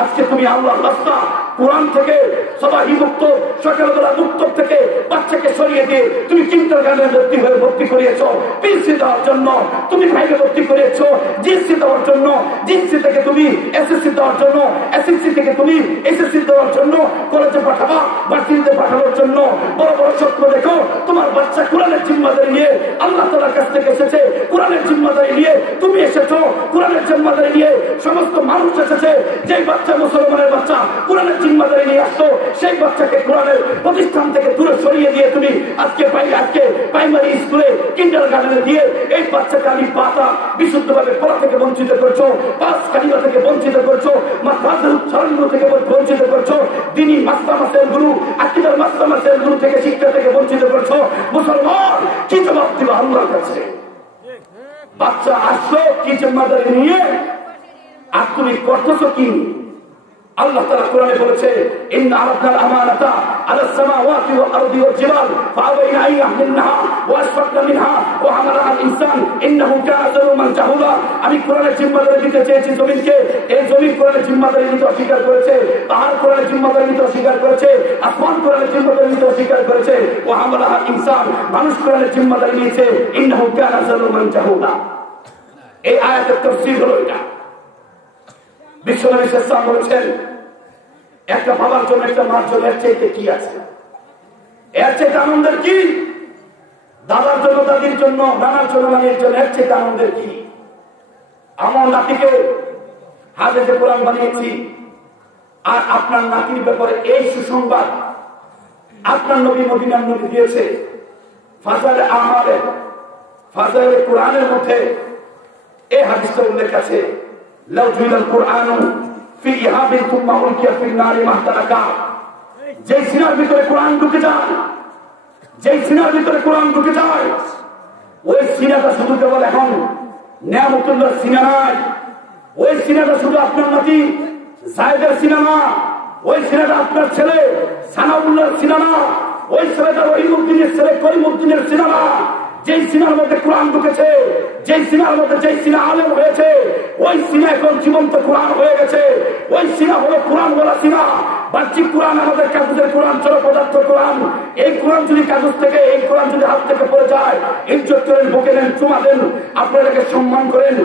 আজকে তুমি আল্লাহর রাস্তা, কোরআন থেকে সবাই মুক্ত, সকালবেলা মুক্ত থেকে বাচ্চাকে সরিয়ে দিয়ে তুমি কিন্ডারগার্টেনে ভর্তি করিয়েছ পিএসসি দেওয়ার জন্য, তুমি ভাইকে ভর্তি করিয়েছ জিএসসি দেওয়ার জন্য, জিএসসি থেকে তুমি এসএসসি দেওয়ার জন্য, এসএসসি থেকে তুমি এসএসসি দেওয়ার জন্য, কলেজে পাঠাবা, ভার্সিটিতে পাঠানোর জন্য। বড় বড় স্বপ্ন দেখো, তোমার বাচ্চা কোরআনের জিম্মাদারি নিয়ে আল্লাহ তাআলার কাছ থেকে এসেছে। কোরআনের জিম্মাদারি নিয়ে তুমি এসেছো, কোরআনের জিম্মাদারি নিয়ে সমস্ত মানুষ এসেছে। যেই বাচ্চা মুসলমানের বাচ্চা কোরআনের জিম্মাদারি নিয়ে আসতো, সেই বাচ্চাকে কোরআনের প্রতিষ্ঠান থেকে দূরে সরিয়ে দিয়ে তুমি আজকে প্রাইমারি স্কুলে, কিন্ডারগার্টেনে দিয়ে এই বাচ্চাকে আমি পাতা বিশুদ্ধভাবে পড়া থেকে বঞ্চিত করছো, পাঁচ কালিমা থেকে বঞ্চিত করছো, মাদ্রাসার উচ্চারণগুলো থেকে বঞ্চিত করছো, দিনী মাস্টার মাসের গুরু, আকীদার মাস্টার মাসের গুরু থেকে, শিক্ষা থেকে বঞ্চিত করছো। মুসলমান, কি জবাব দিবা আল্লাহর কাছে? বাচ্চা আসলো কি জিম্মাদারি নিয়ে, আর তুমি করতেছো কি? আল্লাহ তাআলা কোরআনে বলেছে, ইন্না আরাদনাল আমানাতা আলাস সামাওয়াতি ওয়াল আরদি ওয়াল জিবাল ফাআবাইনা আন ইয়াহমিলনাহা ওয়া আশফাকনা মিনহা ওয়া হামালাহাল ইনসান ইন্নাহু কানা যালুমান জাহুলা। আমি কোরআনের জিম্মাদারি দিতে চেয়েছি জমিনকে, এই জমিন কোরআনের জিম্মাদারি নিতে অস্বীকার করেছে, পাহাড় কোরআনের জিম্মাদারি নিতে অস্বীকার করেছে, আসমান কোরআনের জিম্মাদারি নিতে অস্বীকার করেছে, ওয়া হামালাহাল ইনসান, মানুষ কোরআনের জিম্মাদারি নিয়েছে, ইন্নাহু কানা যালুমান জাহুলা। এই আয়াতের তাফসীর হলো এটা। বিশ্বনবী সাল্লাল্লাহু আলাইহি ওয়াসাল্লাম বলেছেন, একটা বাবার জন্য একটা মার জন্য এর চাইতে কি আছে? এর চাইতে আনন্দের কি? দাদার জন্য, দাদির জন্য, নানার জন্য, নানির জন্য এর চাইতে আনন্দের কি? আমার নাতিকে হাফেজে কোরআন বানিয়েছি, আর আপনার নাতির ব্যাপারে এই সুসংবাদ আপনার নবী মদিনার নবী দিয়েছে, ফাজালে আমালে ফাজাইলে কোরআনের মধ্যে এই হাদিসটা উল্লেখ আছে, লাউ জুইলাল কুরআনু ফি ইহাবিন তুম্মা উলকিয়া ফিন নারি মাহতারাকা। যেই সিনার ভিতরে কোরআন ঢুকে যায়, যেই সিনার ভিতরে কোরআন ঢুকে যায়, ওই সিনাটা শুধু কেবল এখন নিয়ামতুল্লাহর সিনা নয়, ওই সিনাটা শুধু আপনার নাতি জায়েদের সিনা না, ওই সিনাটা আপনার ছেলে সানাউল্লাহর সিনা না, ওই ছেলেটা রহিমউদ্দিনের ছেলে করিমউদ্দিনের সিনা না। যেই সিনার মধ্যে কোরআন ঢুকেছে, যেই সিনার মধ্যে যেই সিনা আলেম হয়েছে, ওই সিনা এখন জীবন্ত কোরআন হয়ে গেছে। ওই সিনা হলো কোরআন বলা সিনা। বাহ্যিক কোরআন আমাদের কাগজের কোরআন, চলো পদার্থ কোরআন। এই কোরআন যদি কাগজ থেকে, এই কোরআন যদি হাত থেকে পড়ে যায়, ইজ্জত করেন, বুকে নেন, চুমা দেন, আপনাদেরকে সম্মান করেন।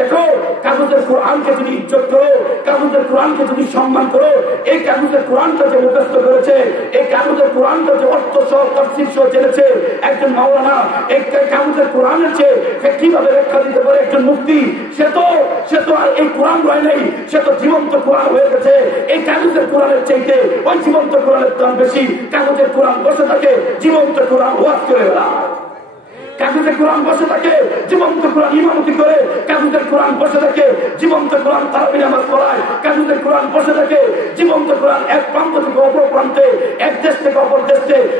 দেখো, কাগজের কোরআনকে যদি ইজ্জত করো, কাগজের কোরআনকে যদি সম্মান করো, এই কাগজের কোরআনটা যে মুখস্থ করেছে, এই কাগজের কোরআনটা যে অর্থ সহ তাফসীর সহ জেনেছে একজন মাওলানা, এই কাগজের কোরআনের চেয়ে কিভাবে ব্যাখ্যা দিতে পারে একজন মুফতি, সে তো আর এই কোরআন রয় নাই, সে তো জীবন্ত কোরআন হয়ে গেছে। এই কাগজের কোরআনের চাইতে ওই জীবন্ত কোরআনের দাম বেশি। কাগজের কোরআন বসে থাকে, জীবন্ত কোরআন ওয়াজ করে বেড়ায়। কাগজের কোরআন বসে থাকে, জীবন্ত কোরআন ইমামতি করে। কাগজের কোরআন বসে থাকে, জীবন্ত কোরআন তারাবি নামাজ পড়ায়। কাগজের কোরআন বসে থাকে, জীবন্ত কোরআন এক প্রান্ত থেকে অপর প্রান্তে, এক দেশ থেকে অপর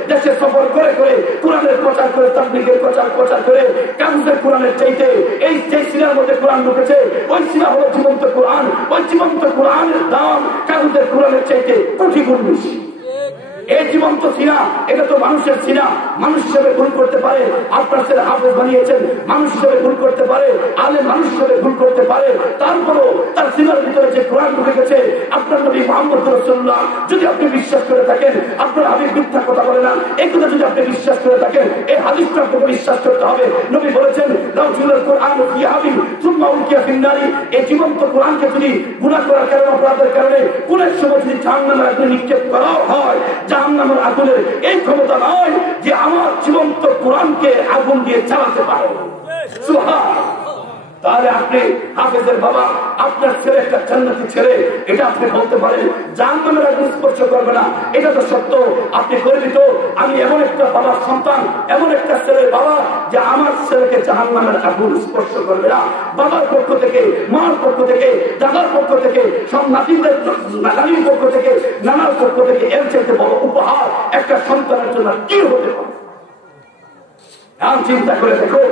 দেশে সফর করে করে কোরআনের প্রচার করে, তাবলীগের প্রচার করে। কাগজের কোরআনের চাইতে এই যে সিনার মধ্যে কোরআন ঢুকেছে, ওই সিনা হলো জীবন্ত কোরআন। ওই জীবন্ত কোরআনের দাম কাগজের কোরআনের চাইতে কোটি গুণ বেশি। এই জীবন্ত সিনা, এটা তো মানুষের সিনা, মানুষ হিসেবে ভুল করতে পারে। আপনার ছেলে হাফেজ বানিয়েছেন, মানুষ হিসেবে ভুল করতে পারে, আলেম মানুষ হিসেবে ভুল করতে পারে। তারপরও তার সিনার ভিতরে যে কোরআন ঢুকে গেছে, আপনার নবী মুহাম্মদ রাসূলুল্লাহ যদি আপনি বিশ্বাস করে থাকেন, আপনার হাবিব মিথ্যা কথা বলে না, এই কথা যদি আপনি বিশ্বাস করে থাকেন, এই হাদিসটা আপনাকে বিশ্বাস করতে হবে। নবী বলেছেন, লাউ জুইলাল কুরআনু ফি হাবিন সুম্মা উলকিয়া ফিন নারি। এই জীবন্ত কোরআনকে যদি গুনাহ করার কারণে, অপরাধের কারণে কোনের সময় যদি জাহান্নামের আগুনে নিক্ষেপ করা হয়, জাহান্নামের আগুনের এই ক্ষমতা নয় যে আমার জীবন্ত কোরআনকে আগুন দিয়ে চালাতে পারে। সুবহানাল্লাহ। তাহলে আপনি হাফেজের বাবা, আপনার ছেলে একটা জান্নাতি ছেলে, এটা আপনি বলতে পারেন জাহান্নামের আগুন স্পর্শ করবে না, এটা তো সত্য। আপনি গর্বিত, আমি এমন একটা বাবার সন্তান, এমন একটা ছেলের বাবা যে আমার ছেলেকে জাহান্নামের আগুন স্পর্শ করবে না। বাবার পক্ষ থেকে, মার পক্ষ থেকে, দাদার পক্ষ থেকে, সব নাতিদের নানির পক্ষ থেকে, নানার পক্ষ থেকে এর চাইতে বড় উপহার একটা সন্তানের জন্য কি হতে পারে? এখন চিন্তা করে দেখো,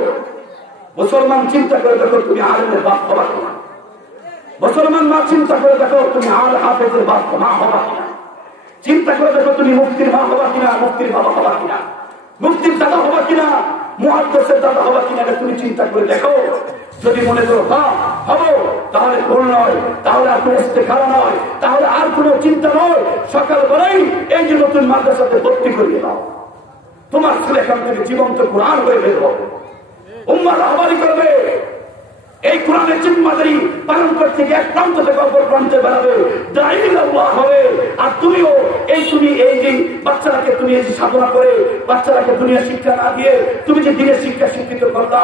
মুসলমান চিন্তা করে দেখো, তুমি আলেমের বাপ হবা কিনা? মুসলমান মা চিন্তা করে দেখো, তুমি হাফেজের বাপ মা হবা কিনা? চিন্তা করে দেখো, তুমি মুফতির মা হবা কিনা, মুফতির বাবা হবা কিনা, মুফতির দাদা হবা কিনা, মুহাদ্দিসের দাদা হবা কিনা? তুমি চিন্তা করে দেখো। যদি মনে করো হ্যাঁ হবো, তাহলে ভুল নয়, তাহলে আর কোনো ইস্তেখারা নয়, তাহলে আর কোনো চিন্তা নয়। সকালবেলায় এই যে নতুন মাদ্রাসাতে ভর্তি করিয়ে দাও, তোমার ছেলে এখান থেকে জীবন্ত কোরআন হয়ে বের হবে, উম্মাহ রাহবারি করবে। এই কোরআনের জিম্মাদারি পালন করতে গিয়ে এক প্রান্ত থেকে অপর প্রান্তে বেড়াবে, দাঈল আল্লাহ হবে। আর তুমিও তুমি এই যে বাচ্চারাকে তুমি এই যে সাধনা করে বাচ্চারাকে দুনিয়া শিক্ষা না দিয়ে তুমি যে দিনের শিক্ষা শিক্ষিত করলা,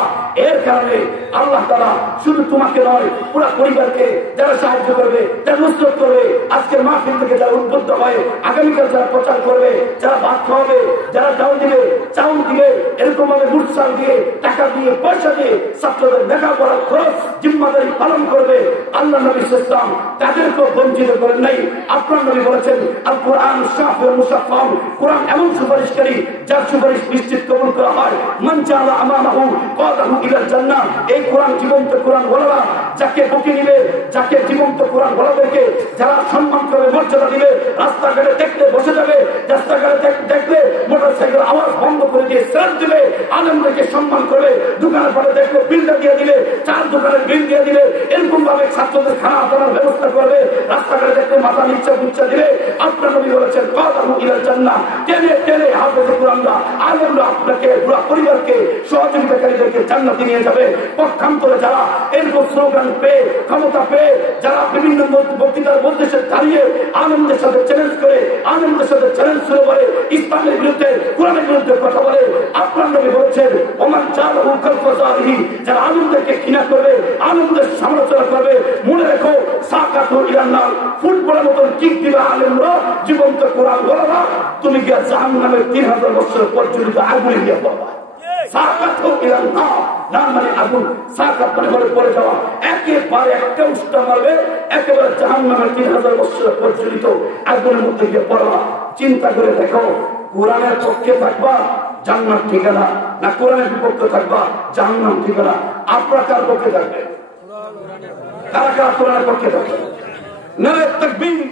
এর কারণে আল্লাহ তাআলা শুধু তোমাকে নয়, পুরো পরিবারকে যারা সাহায্য করবে, যারা নুসরত করবে, আজকের মাহফিল থেকে যারা উদ্বুদ্ধ হয়, আগামীকাল যারা প্রচার করবে, যারা ভাত খাওয়াবে, যারা ডাল দিবে, চাউল দিবে, এরকম ভাবে মুরসাল দিয়ে, টাকা দিয়ে, পয়সা দিয়ে ছাত্রদের লেখাপড়ার খরচ জিম্মাদারি পালন করবে। আল্লাহ নবী সাল্লাল্লাহু আলাইহি ওয়াসাল্লাম তাদেরকে বঞ্চিত করেন নাই। আপনার নবী বলেছেন, আল কোরআন শাফিউল মুশাফফা, কোরআন এমন সুপারিশকারী যার সুপারিশ নিশ্চিত কবুল করা হয়। মান জাআলা আমামাহু কাদাহু ইলাল জান্নাহ। এই কোরআন জীবন্ত কোরআন ওয়ালা যাকে বুকে নিবে, যাকে জীবন্ত কোরআন ওয়ালাদেরকে যারা সম্মান করবে, মর্যাদা দিবে, রাস্তাঘাটে দেখলে বসে যাবে, রাস্তাঘাটে দেখলে মোটরসাইকেল আওয়াজ বন্ধ করে দিয়ে সেলফ দিবে, আলেমদেরকে সম্মান করবে, দোকানের পাশে দেখলে বিলটা দিয়ে দিবে, চার দোকানের বিল দিয়ে দিবে, এরকম ভাবে ছাত্রদের খানা দানার ব্যবস্থা করবে, রাস্তাঘাটে দেখলে মাথা নিচা গুচ্ছা দিবে। আপনার নবী বলেছেন, কাদাহু ইলাল জান্নাহ। টেনে টেনে হাফেজে কোরআনরা, আলেমরা আপনাকে, পুরো পরিবারকে, সহযোগিতাকারীদেরকে জান্নাতে নিয়ে যাবে। পক্ষান্তরে যারা এরকম স্লোগান পেয়ে, ক্ষমতা পেয়ে, যারা বিভিন্ন বক্তৃতার মধ্যে দাঁড়িয়ে আলেমদের সাথে চ্যালেঞ্জ করে, আলেমদের সাথে চ্যালেঞ্জ শুরু করে, ইসলামের বিরুদ্ধে, কোরআনের বিরুদ্ধে কথা বলে, আপনার নবী বলেছেন, ওমান জালাহু কালফাজারিহি, যারা আলেমদেরকে ঘৃণা করবে, আলেমদের সমালোচনা করবে, মনে রেখো সাকাতু ইলান্নার, ফুটবলের মতন কিক দিবে আলেমরা, জীবন্ত কোরআন বলারা, তুমি গিয়া জাহান্নামের 3000 বছর পর্যন্ত আগুনে গিয়ে পড়বা। সাকাতু ইলান নার, নার মানে আগুন, সাকাত মানে হলো পড়ে যাওয়া, একেবারে একটা উষ্টা মারবে একেবারে জাহান্নামের 3000 বছর প্রচলিত আগুনের মধ্যে গিয়ে পড়া। চিন্তা করে দেখো, কোরআনের পক্ষে থাকবা জান্নাত ঠিকানা, না কোরআনের বিপক্ষে থাকবা জাহান্নাম ঠিকানা? আপনারা কার পক্ষে থাকবে? কারা কারা কোরআনের পক্ষে থাকবে? নারে তাকবীর।